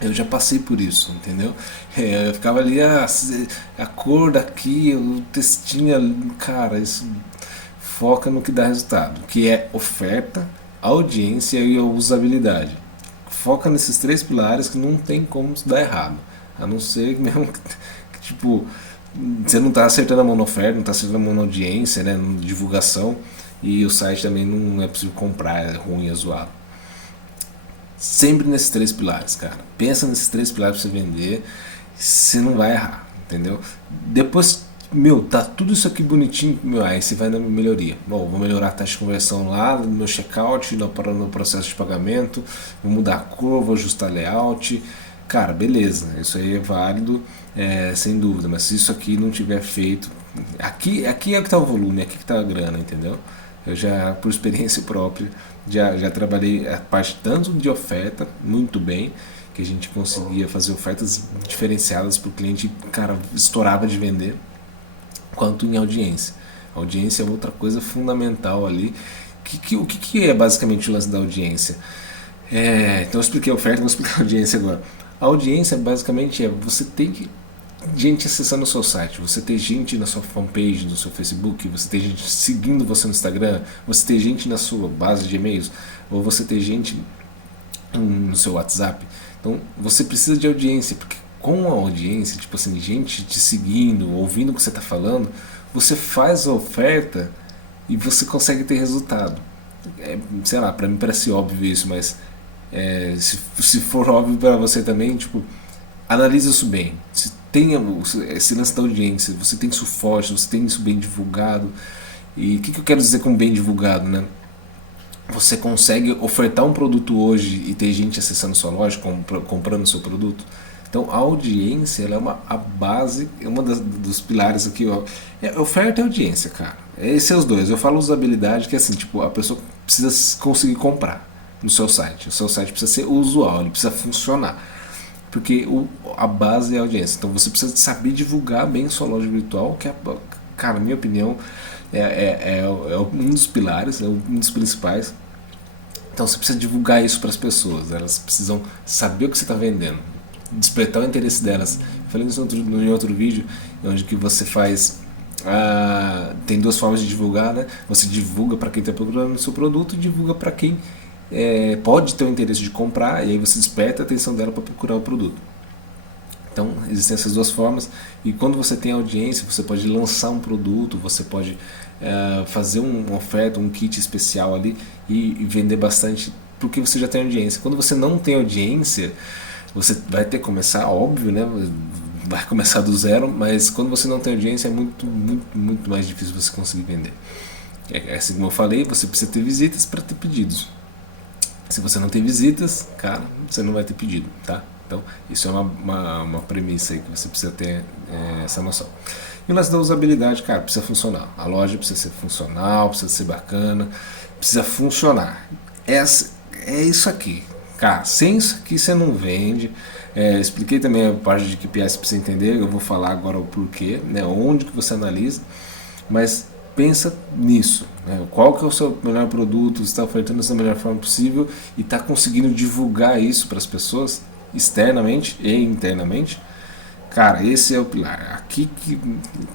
Eu já passei por isso, entendeu? Eu ficava ali, a cor daqui, o textinho, cara, isso foca no que dá resultado, que é oferta, audiência e a usabilidade. Foca nesses três pilares que não tem como dar errado. A não ser mesmo que tipo, você não está acertando a mão na oferta, não está acertando a mão na audiência, né, na divulgação, e o site também não é possível comprar, é ruim, é zoado. Sempre nesses três pilares, cara. Pensa nesses três pilares para você vender, você não vai errar, entendeu? Depois, tá tudo isso aqui bonitinho, aí você vai na melhoria. Bom, vou melhorar a taxa de conversão lá no meu checkout, no processo de pagamento, vou mudar a cor, vou ajustar layout. Cara, beleza, isso aí é válido, sem dúvida, mas se isso aqui não tiver feito, aqui é que está o volume, aqui que está a grana, entendeu? Eu já, por experiência própria, já trabalhei a parte tanto de oferta, muito bem, que a gente conseguia fazer ofertas diferenciadas para o cliente, cara, estourava de vender, quanto em audiência. A audiência é outra coisa fundamental ali. O que é basicamente o lance da audiência? Então eu expliquei a oferta, vou explicar a audiência agora. A audiência basicamente você tem gente acessando o seu site, você tem gente na sua fanpage, no seu Facebook, você tem gente seguindo você no Instagram, você tem gente na sua base de e-mails, ou você tem gente no seu WhatsApp. Então você precisa de audiência, porque com a audiência, tipo assim, gente te seguindo, ouvindo o que você está falando, você faz a oferta e você consegue ter resultado. Sei lá, para mim parece óbvio isso, mas se for óbvio para você também, tipo, analisa isso bem. Se tem esse lance da audiência, você tem isso forte, você tem isso bem divulgado. E o que eu quero dizer com bem divulgado, né? Você consegue ofertar um produto hoje e ter gente acessando sua loja, comprando seu produto. Então a audiência ela é a base, é uma dos pilares aqui, ó. Oferta e audiência, cara. Esses são os dois. Eu falo usabilidade, que é assim, tipo, a pessoa precisa conseguir comprar no seu site. O seu site precisa ser usual, ele precisa funcionar. Porque a base é a audiência. Então você precisa saber divulgar bem sua loja virtual, que é, cara, na minha opinião, é um dos pilares, é um dos principais. Então você precisa divulgar isso para as pessoas. Elas precisam saber o que você está vendendo, despertar o interesse delas. Eu falei isso em outro vídeo, onde que você faz tem duas formas de divulgar, né? Você divulga para quem está procurando o seu produto e divulga para quem pode ter o interesse de comprar, e aí você desperta a atenção dela para procurar o produto. Então, existem essas duas formas, e quando você tem audiência, você pode lançar um produto, você pode fazer uma oferta, um kit especial ali e vender bastante, porque você já tem audiência. Quando você não tem audiência, você vai ter que começar, óbvio, né? Vai começar do zero, mas quando você não tem audiência é muito, muito, muito mais difícil você conseguir vender. Assim como eu falei, você precisa ter visitas para ter pedidos. Se você não tem visitas, cara, você não vai ter pedido, tá? Então, isso é uma premissa aí que você precisa ter essa noção. E o lance da usabilidade, cara, precisa funcionar. A loja precisa ser funcional, precisa ser bacana, precisa funcionar. É isso aqui. Cara, sem isso aqui você não vende. Expliquei também a parte de KPIs para você entender, eu vou falar agora o porquê, né, onde que você analisa, mas pensa nisso, né, qual que é o seu melhor produto, você está ofertando isso da melhor forma possível e está conseguindo divulgar isso para as pessoas, externamente e internamente. Cara, esse é o pilar. Aqui,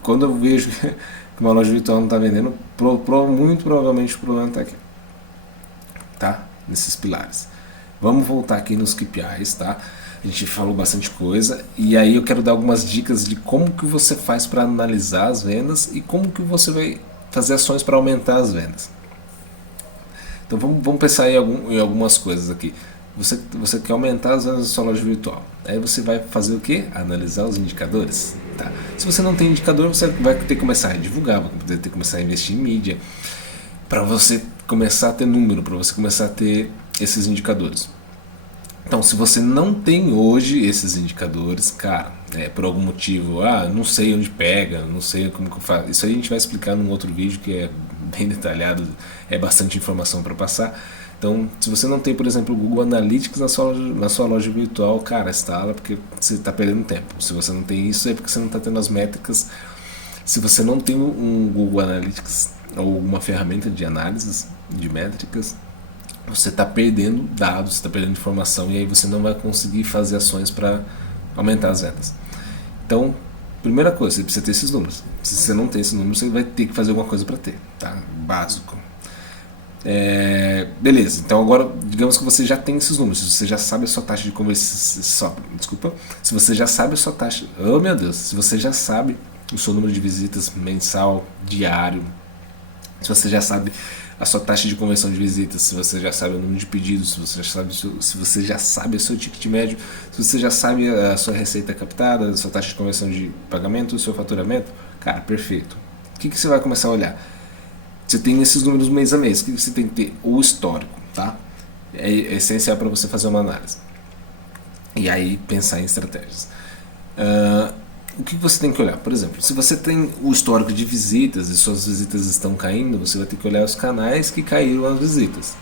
quando eu vejo que uma loja virtual não está vendendo, muito provavelmente o problema está aqui, tá? Nesses pilares. Vamos voltar aqui nos KPIs, tá? A gente falou bastante coisa e aí eu quero dar algumas dicas de como que você faz para analisar as vendas e como que você vai fazer ações para aumentar as vendas. Então vamos pensar em algumas coisas aqui. Você quer aumentar as vendas da sua loja virtual. Aí você vai fazer o quê? Analisar os indicadores. Tá? Se você não tem indicador, você vai ter que começar a divulgar, vai ter que começar a investir em mídia para você começar a ter número, para você começar a ter esses indicadores. Então, se você não tem hoje esses indicadores, cara, por algum motivo, não sei onde pega, não sei como que eu faço. Isso aí a gente vai explicar num outro vídeo que é bem detalhado, é bastante informação para passar. Então, se você não tem, por exemplo, o Google Analytics na sua loja virtual, cara, instala porque você está perdendo tempo. Se você não tem isso, é porque você não está tendo as métricas. Se você não tem um Google Analytics ou uma ferramenta de análise de métricas, você está perdendo dados, você está perdendo informação e aí você não vai conseguir fazer ações para aumentar as vendas. Então, primeira coisa, você precisa ter esses números. Se você não tem esses números, você vai ter que fazer alguma coisa para ter, tá? Básico. Beleza, então agora digamos que você já tem esses números, se você já sabe a sua taxa de conversão, se você já sabe a sua taxa, oh meu Deus, se você já sabe o seu número de visitas mensal, diário, se você já sabe a sua taxa de conversão de visitas, se você já sabe o número de pedidos, se você já sabe o seu ticket médio, se você já sabe a sua receita captada, a sua taxa de conversão de pagamento, o seu faturamento, cara, perfeito. O que você vai começar a olhar? Você tem esses números mês a mês. O que você tem que ter? O histórico, tá? É essencial para você fazer uma análise. E aí pensar em estratégias. O que você tem que olhar? Por exemplo, se você tem o histórico de visitas e suas visitas estão caindo, você vai ter que olhar os canais que caíram as visitas.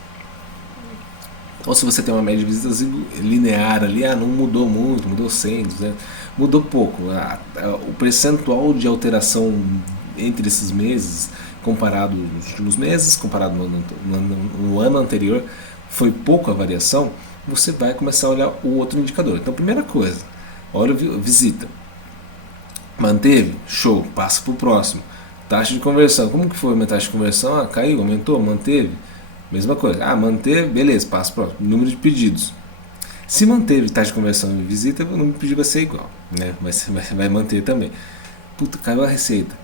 Ou se você tem uma média de visitas linear ali, não mudou muito, mudou 100, 200, mudou pouco. O percentual de alteração entre esses meses, comparado nos últimos meses, comparado no ano anterior, foi pouco a variação, você vai começar a olhar o outro indicador. Então, primeira coisa, olha a visita. Manteve? Show, passa para o próximo. Taxa de conversão, como que foi a minha taxa de conversão? Caiu, aumentou, manteve? Mesma coisa, manteve, beleza, passa para o próximo. Número de pedidos. Se manteve taxa de conversão e visita, o número de pedidos vai ser igual, né? Mas vai manter também. Puta, caiu a receita.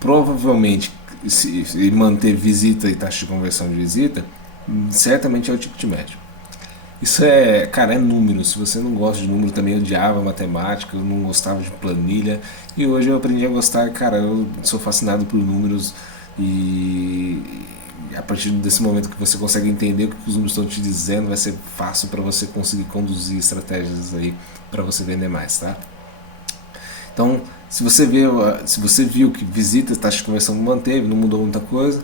Provavelmente, se manter visita e taxa de conversão de visita, certamente é o ticket médio. Isso cara, é número. Se você não gosta de número, também odiava matemática, eu não gostava de planilha, e hoje eu aprendi a gostar, cara, eu sou fascinado por números, e a partir desse momento que você consegue entender o que os números estão te dizendo, vai ser fácil para você conseguir conduzir estratégias aí para você vender mais, tá? Então, se você viu que visitas, taxa de conversão não manteve, não mudou muita coisa,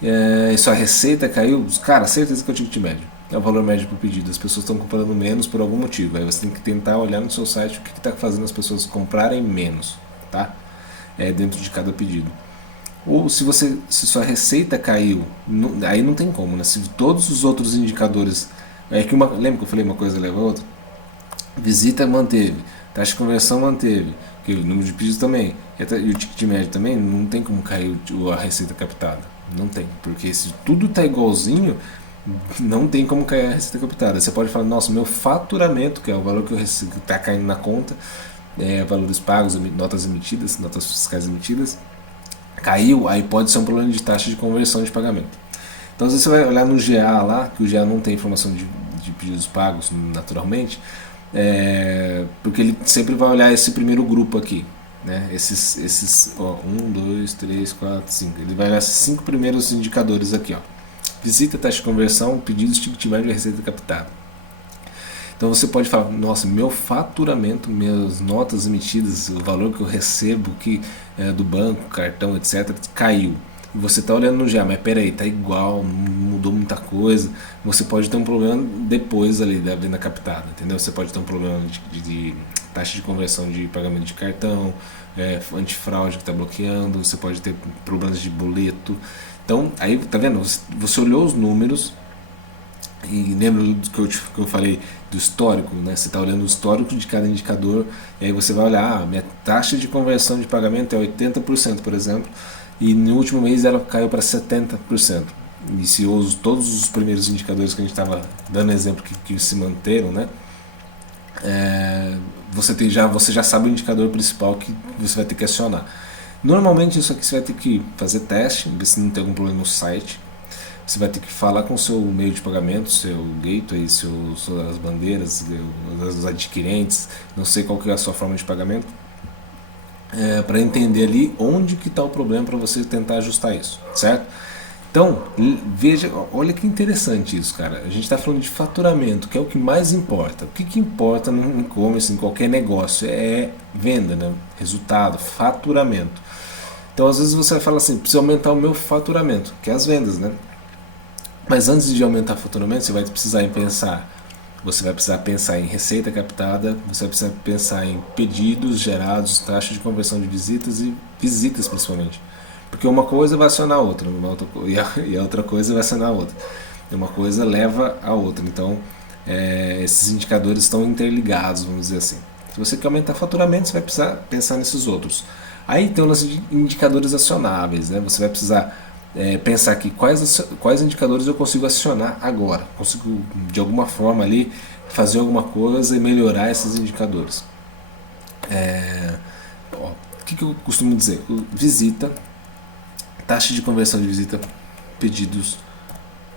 e sua receita caiu, cara, certeza que é o ticket médio. É o valor médio por pedido. As pessoas estão comprando menos por algum motivo. Aí você tem que tentar olhar no seu site o que está fazendo as pessoas comprarem menos, tá? Dentro de cada pedido. Ou se sua receita caiu, aí não tem como, né? Se todos os outros indicadores, lembra que eu falei uma coisa leva a outra? Visita manteve, taxa de conversão manteve, que o número de pedidos também, e o ticket médio também, não tem como cair a receita captada. Não tem, porque se tudo está igualzinho, não tem como cair a receita captada. Você pode falar, nossa, meu faturamento, que é o valor que eu recebo, que está caindo na conta, valores pagos, notas emitidas, notas fiscais emitidas, caiu, aí pode ser um problema de taxa de conversão de pagamento. Então, às vezes você vai olhar no GA lá, que o GA não tem informação de pedidos pagos naturalmente, porque ele sempre vai olhar esse primeiro grupo aqui, né? Esses 1, 2, 3, 4, 5. Ele vai olhar esses 5 primeiros indicadores aqui, ó. Visita, taxa de conversão, pedidos, ticket médio e receita captada. Então você pode falar, nossa, meu faturamento, minhas notas emitidas, o valor que eu recebo que do banco, cartão, etc, caiu. E você está olhando no GA, mas peraí, tá igual, não mudou muita coisa. Você pode ter um problema depois ali da venda captada, entendeu? Você pode ter um problema de taxa de conversão de pagamento de cartão, antifraude que está bloqueando, você pode ter problemas de boleto. Então, aí, tá vendo? Você olhou os números e lembra do que eu falei do histórico, né? Você está olhando o histórico de cada indicador e aí você vai olhar, minha taxa de conversão de pagamento é 80%, por exemplo, e no último mês ela caiu para 70%. E se eu uso todos os primeiros indicadores que a gente estava dando exemplo que se manteram, né? Você já sabe o indicador principal que você vai ter que acionar. Normalmente isso aqui você vai ter que fazer teste, ver se não tem algum problema no site. Você vai ter que falar com o seu meio de pagamento, seu gateway, suas bandeiras, os adquirentes, não sei qual que é a sua forma de pagamento, para entender ali onde que está o problema para você tentar ajustar isso, certo? Então, veja, olha que interessante isso, cara. A gente está falando de faturamento, que é o que mais importa. O que importa no e-commerce, em qualquer negócio, é venda, né? Resultado, faturamento. Então, às vezes você vai falar assim, preciso aumentar o meu faturamento, que é as vendas, né? Mas antes de aumentar o faturamento, você vai precisar pensar em receita captada, você vai precisar pensar em pedidos gerados, taxa de conversão de visitas e visitas principalmente. Porque uma coisa vai acionar a outra, e a outra coisa vai acionar a outra. E uma coisa leva a outra. Então, esses indicadores estão interligados, vamos dizer assim. Se você quer aumentar o faturamento, você vai precisar pensar nesses outros. Aí tem o lance de indicadores acionáveis, né? Você vai precisar pensar aqui quais indicadores eu consigo acionar agora. Consigo, de alguma forma ali, fazer alguma coisa e melhorar esses indicadores. O que eu costumo dizer? Visita, taxa de conversão de visita, pedidos,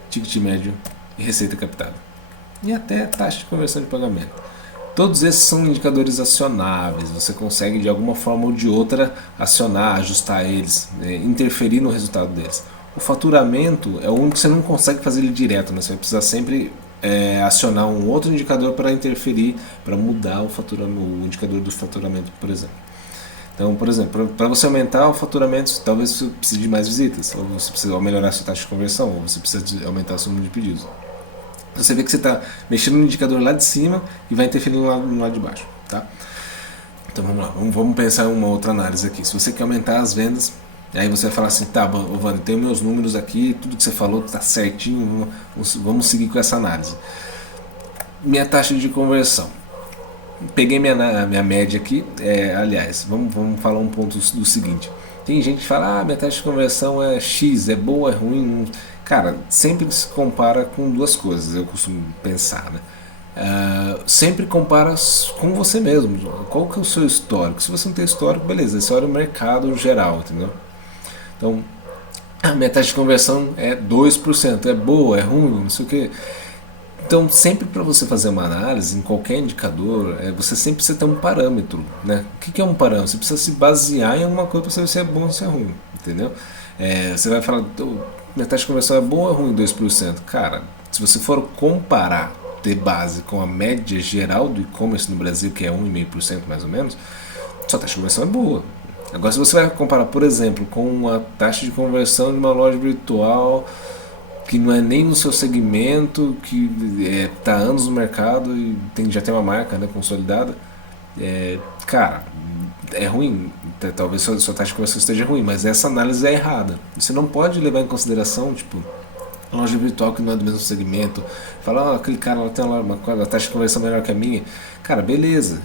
ticket médio e receita captada. E até taxa de conversão de pagamento. Todos esses são indicadores acionáveis, você consegue de alguma forma ou de outra acionar, ajustar eles, interferir no resultado deles. O faturamento é o único que você não consegue fazer ele direto, mas você vai precisar sempre acionar um outro indicador para interferir, para mudar o indicador do faturamento, por exemplo. Então, por exemplo, para você aumentar o faturamento, talvez você precise de mais visitas, ou você precisa melhorar a sua taxa de conversão, ou você precisa aumentar o seu número de pedidos. Você vê que você está mexendo no indicador lá de cima e vai interferir no lado de baixo, tá? Então vamos lá, vamos pensar em uma outra análise aqui. Se você quer aumentar as vendas, aí você vai falar assim, tá, Vânia, tenho meus números aqui, tudo que você falou está certinho, vamos seguir com essa análise. Minha taxa de conversão. Peguei minha média aqui, aliás, vamos falar um ponto do seguinte. Tem gente que fala, minha taxa de conversão é X, é boa, é ruim. Cara, sempre se compara com duas coisas, eu costumo pensar, né? Sempre compara com você mesmo. Qual que é o seu histórico? Se você não tem histórico, beleza, esse olha o mercado geral, entendeu? Então, a minha taxa de conversão é 2%, é boa, é ruim, não sei o que. Então, sempre para você fazer uma análise, em qualquer indicador, você sempre precisa ter um parâmetro, né? O que é um parâmetro? Você precisa se basear em alguma coisa para saber se é bom ou se é ruim, entendeu? Você vai falar, minha taxa de conversão é boa ou ruim, 2%? Cara, se você for comparar, ter base com a média geral do e-commerce no Brasil, que é 1,5% mais ou menos, sua taxa de conversão é boa. Agora, se você vai comparar, por exemplo, com a taxa de conversão de uma loja virtual que não é nem no seu segmento, que está há anos no mercado e já tem uma marca, né, consolidada, cara, é ruim. Talvez sua taxa de conversão esteja ruim, mas essa análise é errada. Você não pode levar em consideração, tipo, loja virtual que não é do mesmo segmento, fala, aquele cara lá tem uma taxa de conversão melhor que a minha, cara, beleza,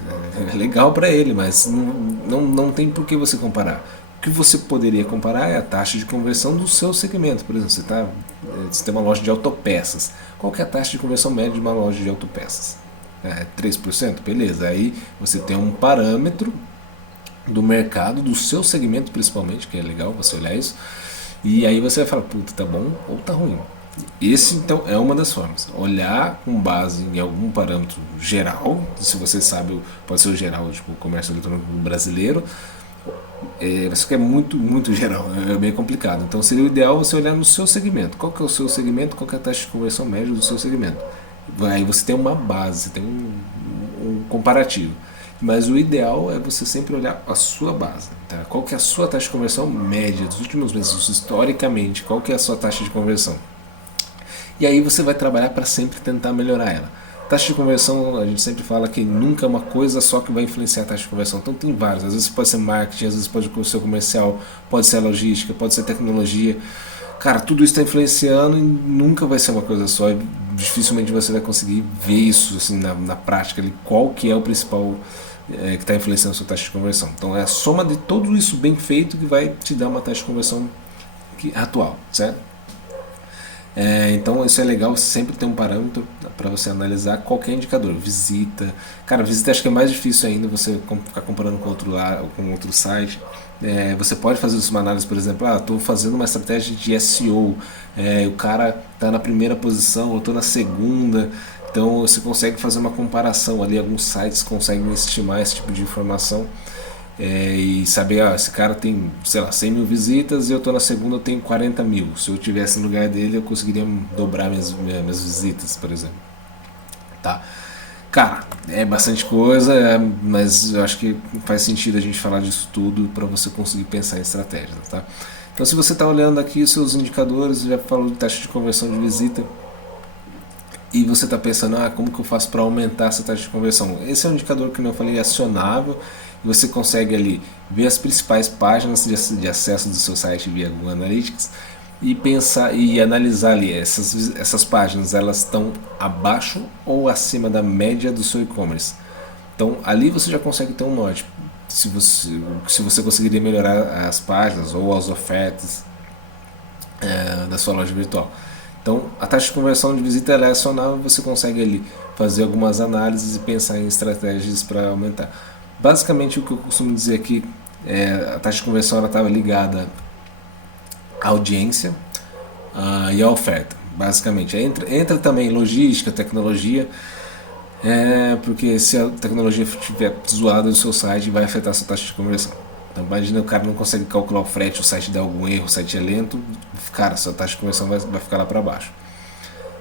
é legal para ele, mas não tem por que você comparar. O que você poderia comparar é a taxa de conversão do seu segmento. Por exemplo, você tem uma loja de autopeças. Qual que é a taxa de conversão média de uma loja de autopeças? 3%? Beleza. Aí você tem um parâmetro do mercado, do seu segmento principalmente, que é legal você olhar isso. E aí você vai falar, puta, tá bom ou tá ruim. Esse então é uma das formas. Olhar com base em algum parâmetro geral, se você sabe, pode ser o geral, tipo o comércio eletrônico brasileiro, isso que é muito geral, é bem complicado. Então seria o ideal você olhar no seu segmento. Qual que é o seu segmento, qual que é a taxa de conversão média do seu segmento. Aí você tem uma base, você tem um comparativo. Mas o ideal é você sempre olhar a sua base. Tá? Qual que é a sua taxa de conversão média dos últimos meses, historicamente, qual que é a sua taxa de conversão? E aí você vai trabalhar para sempre tentar melhorar ela. Taxa de conversão, a gente sempre fala que nunca é uma coisa só que vai influenciar a taxa de conversão. Então tem vários, às vezes pode ser marketing, às vezes pode ser comercial, pode ser a logística, pode ser tecnologia. Cara, tudo isso está influenciando e nunca vai ser uma coisa só. E dificilmente você vai conseguir ver isso assim, na prática, ali, qual que é o principal que está influenciando a sua taxa de conversão. Então é a soma de tudo isso bem feito que vai te dar uma taxa de conversão atual, certo? Então isso é legal, sempre ter um parâmetro para você analisar qualquer indicador. Visita, cara, visita acho que é mais difícil ainda você ficar comparando com outro site. Você pode fazer uma análise, por exemplo, estou fazendo uma estratégia de SEO, o cara está na primeira posição, eu estou na segunda, então você consegue fazer uma comparação ali, alguns sites conseguem estimar esse tipo de informação. E saber, esse cara tem, sei lá, 100 mil visitas e eu estou na segunda, eu tenho 40 mil. Se eu tivesse no lugar dele, eu conseguiria dobrar minhas visitas, por exemplo. Tá? Cara, é bastante coisa, mas eu acho que faz sentido a gente falar disso tudo para você conseguir pensar em estratégias, tá? Então, se você está olhando aqui os seus indicadores, já falou de taxa de conversão de visita, e você está pensando, como que eu faço para aumentar essa taxa de conversão? Esse é um indicador que eu falei, acionável, e você consegue ali ver as principais páginas de acesso do seu site via Google Analytics e pensar e analisar ali essas páginas, elas estão abaixo ou acima da média do seu e-commerce. Então ali você já consegue ter um norte se você conseguiria melhorar as páginas ou as ofertas da sua loja virtual. Então a taxa de conversão de visita ela é acionável, você consegue ali fazer algumas análises e pensar em estratégias para aumentar. Basicamente o que eu costumo dizer aqui a taxa de conversão estava ligada à audiência e à oferta, basicamente. Entra também logística, tecnologia, porque se a tecnologia estiver zoada no seu site vai afetar a sua taxa de conversão. Então imagina o cara não consegue calcular o frete, o site dá algum erro, o site é lento, cara, sua taxa de conversão vai ficar lá para baixo.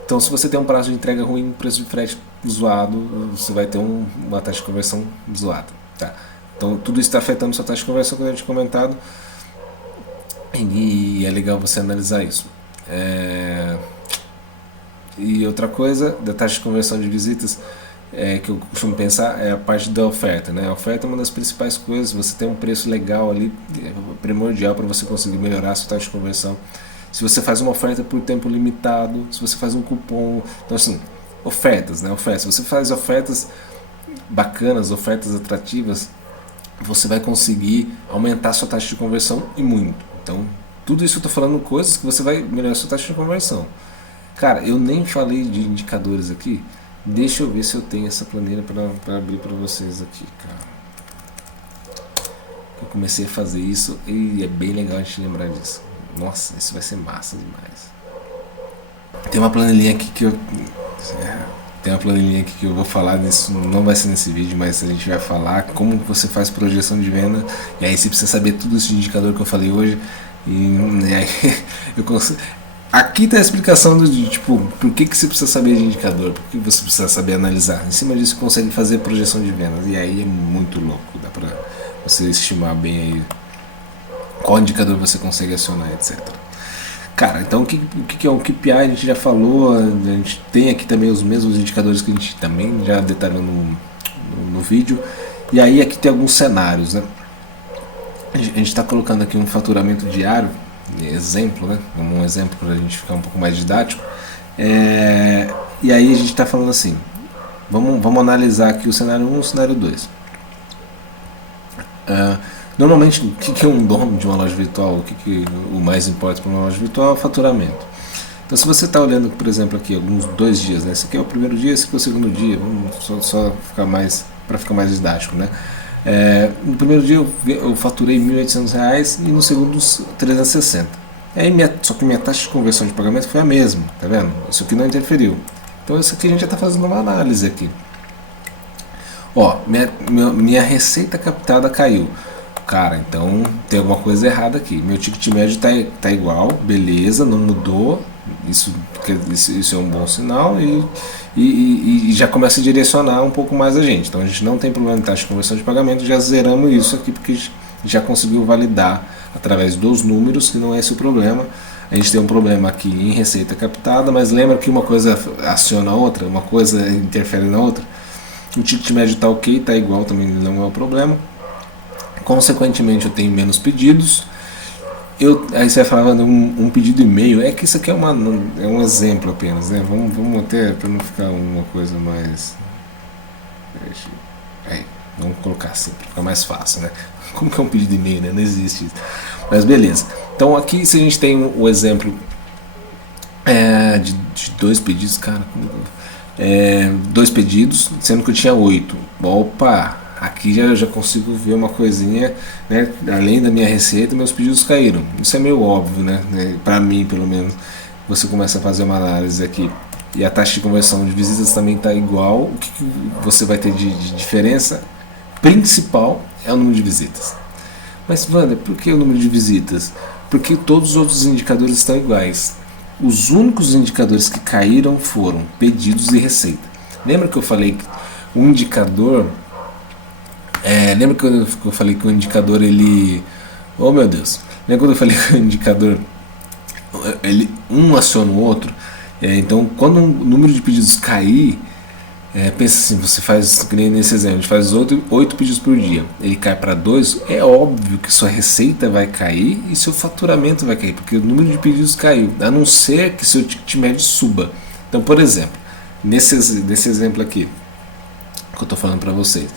Então se você tem um prazo de entrega ruim, preço de frete zoado, você vai ter uma taxa de conversão zoada. Tá? Então tudo isso está afetando sua taxa de conversão, como eu tinha comentado, e é legal você analisar isso. E outra coisa da taxa de conversão de visitas que eu costumo pensar é a parte da oferta, né? A oferta é uma das principais coisas. Você tem um preço legal ali, primordial para você conseguir melhorar a sua taxa de conversão. Se você faz uma oferta por tempo limitado, se você faz um cupom, então assim, ofertas, né? Se você faz ofertas bacanas, ofertas atrativas, você vai conseguir aumentar a sua taxa de conversão e muito. Então, tudo isso eu estou falando coisas que você vai melhorar a sua taxa de conversão. Cara, eu nem falei de indicadores aqui. Deixa eu ver se eu tenho essa planilha para abrir para vocês aqui, cara. Eu comecei a fazer isso e é bem legal a gente lembrar disso. Nossa, isso vai ser massa demais. Tem uma planilhinha aqui que eu vou falar disso, não vai ser nesse vídeo, mas a gente vai falar como você faz projeção de venda. E aí você precisa saber tudo esse indicador que eu falei hoje. E aí eu consigo. Aqui está a explicação de tipo, por que você precisa saber de indicador, por que você precisa saber analisar. Em cima disso você consegue fazer projeção de vendas e aí é muito louco, dá para você estimar bem aí qual indicador você consegue acionar, etc. Cara, então o que é um KPI a gente já falou, a gente tem aqui também os mesmos indicadores que a gente também já detalhou no vídeo. E aí aqui tem alguns cenários, né? A gente está colocando aqui um faturamento diário exemplo, né? Um exemplo para a gente ficar um pouco mais didático. E aí a gente está falando assim, vamos analisar aqui o cenário 1 e o cenário 2. Normalmente, o que é um dono de uma loja virtual? O mais importa para uma loja virtual é o faturamento. Então, se você está olhando, por exemplo, aqui alguns 2 dias, né? Esse aqui é o primeiro dia, esse aqui é o segundo dia. Vamos só ficar mais para ficar mais didático, né? No primeiro dia eu faturei R$1.800 e no segundo 360. Só que minha taxa de conversão de pagamento foi a mesma, tá vendo? Isso aqui não interferiu. Então isso aqui a gente já está fazendo uma análise aqui. Ó, minha receita captada caiu. Cara, então tem alguma coisa errada aqui. Meu ticket médio tá igual, beleza, não mudou. Isso é um bom sinal e já começa a direcionar um pouco mais a gente. Então a gente não tem problema de taxa de conversão de pagamento, já zeramos isso aqui porque já conseguiu validar através dos números que não é esse o problema. A gente tem um problema aqui em receita captada, mas lembra que uma coisa aciona a outra, uma coisa interfere na outra. O ticket médio está ok, está igual, também não é o problema. Consequentemente eu tenho menos pedidos. Aí você vai falar um pedido e meio, é que isso aqui é um exemplo apenas, né? Vamos até para não ficar uma coisa mais. Vamos colocar assim, para ficar mais fácil, né? Como que é um pedido e meio, né? Não existe isso. Mas beleza. Então aqui se a gente tem o exemplo de 2 pedidos, cara, 2 pedidos, sendo que eu tinha 8. Opa! Aqui já consigo ver uma coisinha, né? Além da minha receita, meus pedidos caíram. Isso é meio óbvio, né? Para mim, pelo menos. Você começa a fazer uma análise aqui e a taxa de conversão de visitas também está igual. O que você vai ter de diferença principal é o número de visitas. Mas, Wander, por que o número de visitas? Porque todos os outros indicadores estão iguais. Os únicos indicadores que caíram foram pedidos e receita. Lembra que eu falei que o indicador... lembra que eu falei que o indicador ele... Oh meu Deus! Lembra quando eu falei que o indicador um aciona o outro? Então quando o número de pedidos cair, pensa assim, você faz, que nem nesse exemplo, a gente faz 8 pedidos por dia, ele cai para 2, é óbvio que sua receita vai cair e seu faturamento vai cair, porque o número de pedidos caiu, a não ser que seu ticket médio suba. Então, por exemplo, nesse exemplo aqui que eu estou falando para vocês,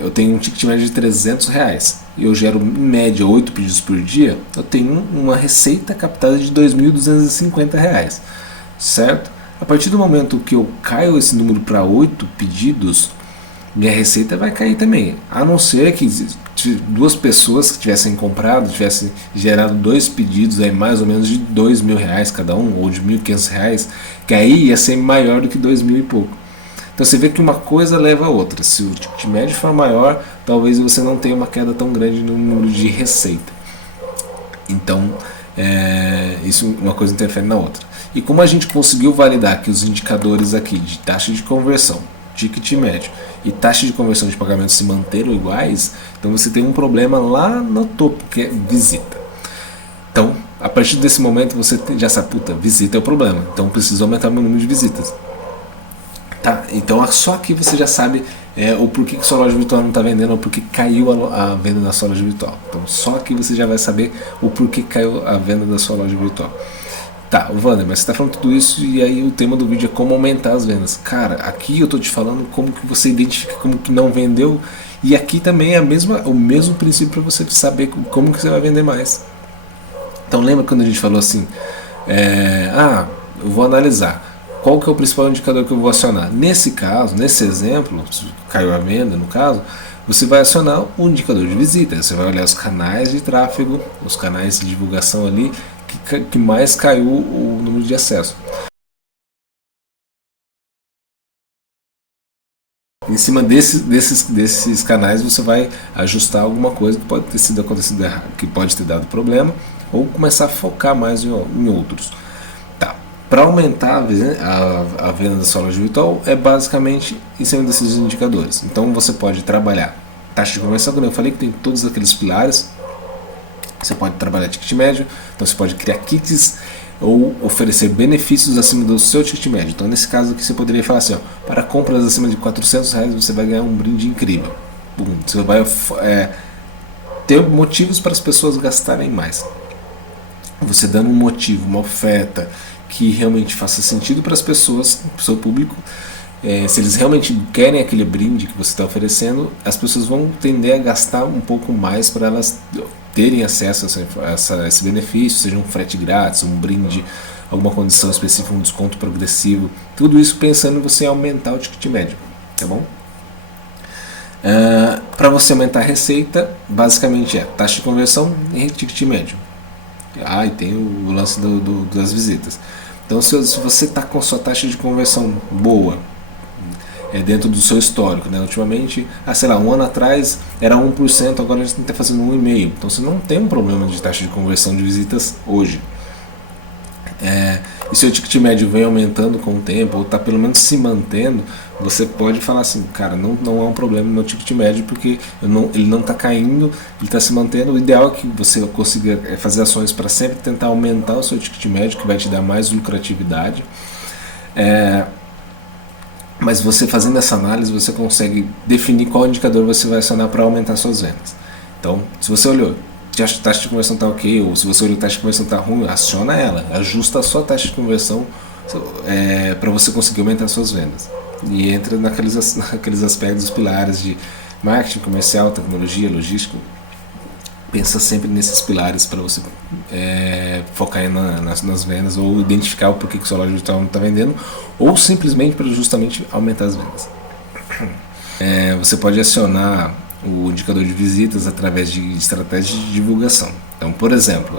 eu tenho um ticket médio de R$300 e eu gero em média 8 pedidos por dia, eu tenho uma receita captada de R$2.250, certo? A partir do momento que eu caio esse número para 8 pedidos, minha receita vai cair também, a não ser que 2 pessoas que tivessem comprado, tivessem gerado 2 pedidos aí mais ou menos de R$2.000 cada um, ou de R$1.500, que aí ia ser maior do que 2.000 e pouco. Então você vê que uma coisa leva a outra. Se o ticket médio for maior, talvez você não tenha uma queda tão grande no número de receita. Então, isso uma coisa interfere na outra. E como a gente conseguiu validar que os indicadores aqui de taxa de conversão, ticket médio e taxa de conversão de pagamento se manteram iguais, então você tem um problema lá no topo, que é visita. Então, a partir desse momento você já sabe, visita é o problema. Então preciso aumentar o meu número de visitas. Tá, então só aqui você já sabe o porquê que sua loja virtual não está vendendo ou porquê caiu a venda da sua loja virtual. Então só aqui você já vai saber o porquê caiu a venda da sua loja virtual. Tá, Wander, mas você está falando tudo isso e aí o tema do vídeo é como aumentar as vendas. Cara, aqui eu estou te falando como que você identifica como que não vendeu e aqui também é o mesmo princípio para você saber como que você vai vender mais. Então lembra quando a gente falou assim, eu vou analisar qual que é o principal indicador que eu vou acionar. Nesse caso, nesse exemplo, caiu a venda no caso, você vai acionar o indicador de visita. Você vai olhar os canais de tráfego, os canais de divulgação ali, que mais caiu o número de acesso. Em cima desses canais você vai ajustar alguma coisa que pode ter sido acontecido errado, que pode ter dado problema, ou começar a focar mais em outros. Para aumentar a venda da sua loja virtual é basicamente em cima desses indicadores. Então você pode trabalhar taxa de conversão, como eu falei que tem todos aqueles pilares. Você pode trabalhar ticket médio, então você pode criar kits ou oferecer benefícios acima do seu ticket médio. Então nesse caso aqui você poderia falar assim, para compras acima de R$400 você vai ganhar um brinde incrível. Você vai ter motivos para as pessoas gastarem mais. você dando um motivo, uma oferta que realmente faça sentido para as pessoas, para o seu público, se eles realmente querem aquele brinde que você está oferecendo, as pessoas vão tender a gastar um pouco mais para elas terem acesso a esse benefício, seja um frete grátis, um brinde, alguma condição específica, um desconto progressivo, tudo isso pensando em você aumentar o ticket médio, tá bom? Para você aumentar a receita, basicamente é taxa de conversão e ticket médio. E tem o lance das visitas. Então, se você está com a sua taxa de conversão boa, dentro do seu histórico, né? Ultimamente, sei lá, um ano atrás era 1%, agora a gente está fazendo 1,5%. Então você não tem um problema de taxa de conversão de visitas hoje. E se o ticket médio vem aumentando com o tempo, ou está pelo menos se mantendo, você pode falar assim, cara, não há um problema no meu ticket médio, porque ele não está caindo, ele está se mantendo. O ideal é que você consiga fazer ações para sempre tentar aumentar o seu ticket médio, que vai te dar mais lucratividade. Mas você fazendo essa análise, você consegue definir qual indicador você vai acionar para aumentar suas vendas. Então, se você olhou, a taxa de conversão está ok, ou se você olhou a taxa de conversão está ruim, aciona ela, ajusta a sua taxa de conversão para você conseguir aumentar suas vendas. E entra naqueles aspectos, os pilares de marketing, comercial, tecnologia, logística. Pensa sempre nesses pilares para você focar nas vendas, ou identificar o porquê que sua loja virtual não está vendendo, ou simplesmente para justamente aumentar as vendas. Você pode acionar o indicador de visitas através de estratégias de divulgação. Então, por exemplo,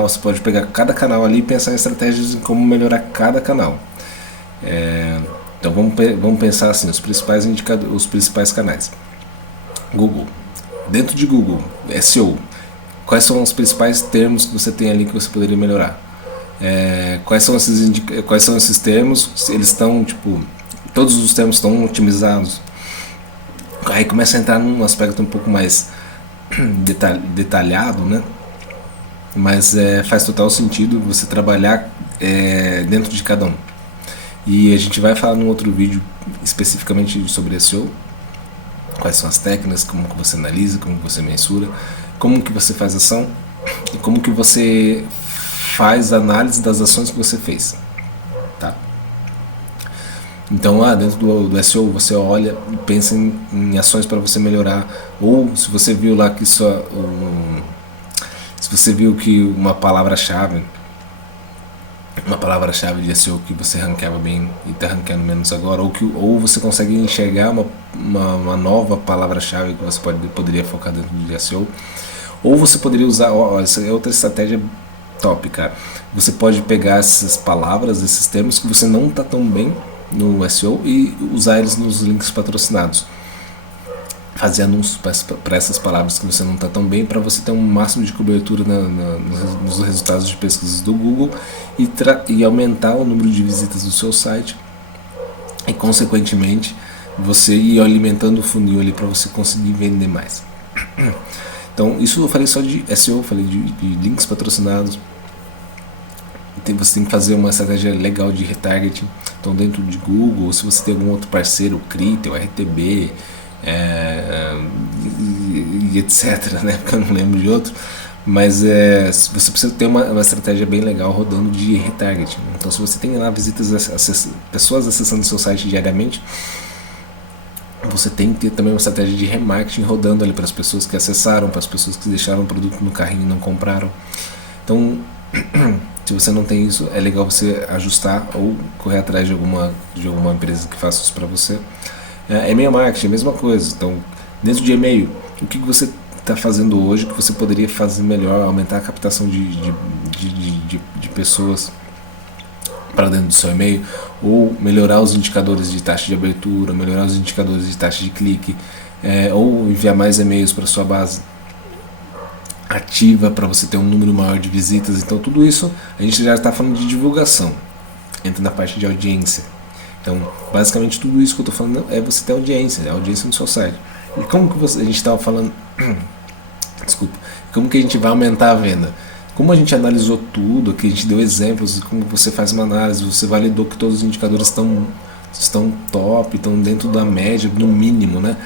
você pode pegar cada canal ali e pensar em estratégias em como melhorar cada canal. Então vamos pensar assim, os principais canais. Google. Dentro de Google, SEO, quais são os principais termos que você tem ali que você poderia melhorar? Quais são esses termos? Eles estão, todos os termos estão otimizados? Aí começa a entrar num aspecto um pouco mais detalhado, né? Mas faz total sentido você trabalhar dentro de cada um. E a gente vai falar num outro vídeo especificamente sobre SEO. Quais são as técnicas, como que você analisa, como que você mensura, como que você faz ação e como que você faz a análise das ações que você fez. Tá? Então, dentro do SEO, você olha e pensa em ações para você melhorar. Ou se você viu lá que se você viu que uma palavra-chave de SEO que você ranqueava bem e está ranqueando menos agora, ou você consegue enxergar uma nova palavra-chave que você poderia focar dentro de SEO, ou você poderia usar, essa é outra estratégia top, cara. Você pode pegar essas palavras, esses termos que você não está tão bem no SEO e usar eles nos links patrocinados. Fazer anúncios para essas palavras que você não está tão bem, para você ter um máximo de cobertura nos resultados de pesquisas do Google e aumentar o número de visitas do seu site e, consequentemente, você ir alimentando o funil ali para você conseguir vender mais. Então, isso eu falei só de SEO, falei de links patrocinados. Você tem que fazer uma estratégia legal de retargeting. Então, dentro de Google, se você tem algum outro parceiro, o Critel, o RTB, e etc, né? Porque eu não lembro de outro, mas você precisa ter uma estratégia bem legal rodando de retargeting. Então, se você tem lá visitas, pessoas acessando o seu site diariamente, você tem que ter também uma estratégia de remarketing rodando ali para as pessoas que acessaram, para as pessoas que deixaram o produto no carrinho e não compraram. Então, se você não tem isso, é legal você ajustar ou correr atrás de alguma empresa que faça isso para você. E-mail marketing, a mesma coisa. Então, dentro de e-mail, o que você está fazendo hoje que você poderia fazer melhor, aumentar a captação de pessoas para dentro do seu e-mail, ou melhorar os indicadores de taxa de abertura, melhorar os indicadores de taxa de clique, ou enviar mais e-mails para sua base ativa para você ter um número maior de visitas. Então, tudo isso a gente já está falando de divulgação, entra na parte de audiência. Então, basicamente, tudo isso que eu estou falando é você ter audiência, a audiência no seu site. E como que a gente estava falando, desculpa, como que a gente vai aumentar a venda? Como a gente analisou tudo, aqui a gente deu exemplos de como você faz uma análise, você validou que todos os indicadores estão top, estão dentro da média, no mínimo, né?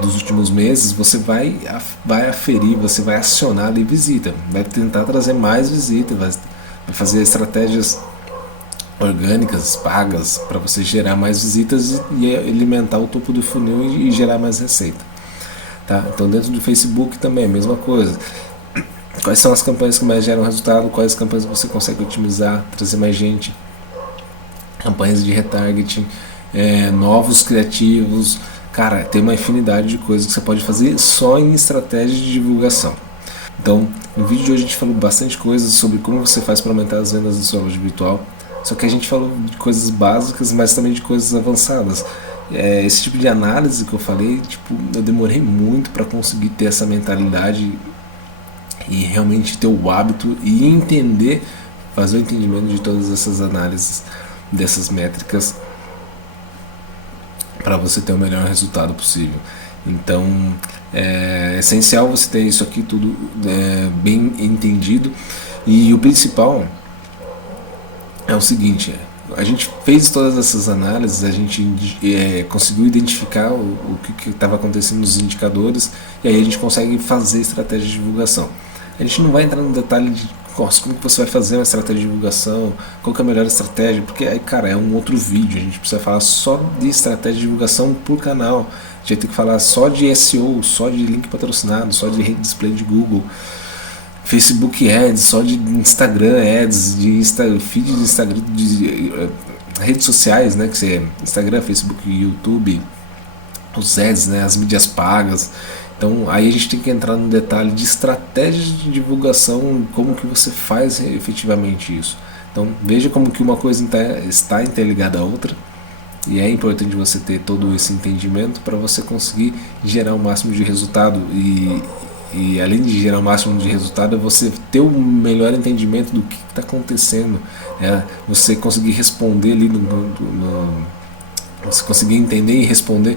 dos últimos meses, você vai aferir, você vai acionar ali visita, vai tentar trazer mais visita, vai fazer estratégias orgânicas, pagas, para você gerar mais visitas e alimentar o topo do funil e gerar mais receita. Tá? Então dentro do Facebook também é a mesma coisa. Quais são as campanhas que mais geram resultado, quais campanhas você consegue otimizar, trazer mais gente, campanhas de retargeting, novos criativos. Cara, tem uma infinidade de coisas que você pode fazer só em estratégia de divulgação. Então, no vídeo de hoje a gente falou bastante coisas sobre como você faz para aumentar as vendas da sua loja virtual. Só que a gente falou de coisas básicas, mas também de coisas avançadas. Esse tipo de análise que eu falei, eu demorei muito para conseguir ter essa mentalidade e realmente ter o hábito e entender, fazer o entendimento de todas essas análises, dessas métricas, para você ter o melhor resultado possível. Então é essencial você ter isso aqui tudo bem entendido. E o principal é o seguinte: a gente fez todas essas análises, a gente conseguiu identificar o que estava acontecendo nos indicadores, e aí a gente consegue fazer estratégia de divulgação. A gente não vai entrar no detalhe de como que você vai fazer uma estratégia de divulgação, qual que é a melhor estratégia, porque aí, cara, é um outro vídeo. A gente precisa falar só de estratégia de divulgação por canal, a gente vai ter que falar só de SEO, só de link patrocinado, só de rede display de Google, Facebook Ads, só de Instagram Ads, feed de Instagram, de redes sociais, né, que é Instagram, Facebook, YouTube, os ads, né, as mídias pagas. Então aí a gente tem que entrar no detalhe de estratégia de divulgação, como que você faz efetivamente isso. Então veja como que uma coisa está interligada à outra, e é importante você ter todo esse entendimento para você conseguir gerar o máximo de resultado. E além de gerar o máximo de resultado, é você ter o melhor entendimento do que está acontecendo, você conseguir responder ali você conseguir entender e responder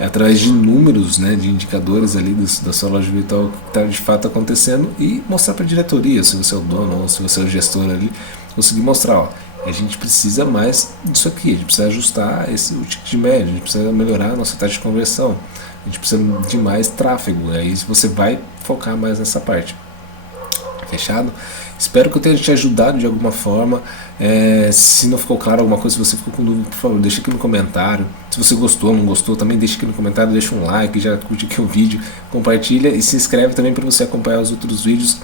através de números, né, de indicadores ali da sua loja virtual, o que está de fato acontecendo, e mostrar para a diretoria, se você é o dono ou se você é o gestor ali, conseguir mostrar, a gente precisa mais disso aqui, a gente precisa ajustar o ticket médio, a gente precisa melhorar a nossa taxa de conversão, a gente precisa de mais tráfego, aí você vai focar mais nessa parte. Fechado? Espero que eu tenha te ajudado de alguma forma. Se não ficou claro alguma coisa, se você ficou com dúvida, por favor, deixa aqui no comentário. Se você gostou ou não gostou, também deixa aqui no comentário, deixa um like, já curte aqui o vídeo, compartilha e se inscreve também para você acompanhar os outros vídeos,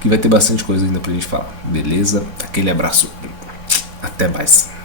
que vai ter bastante coisa ainda pra gente falar. Beleza? Aquele abraço. Até mais.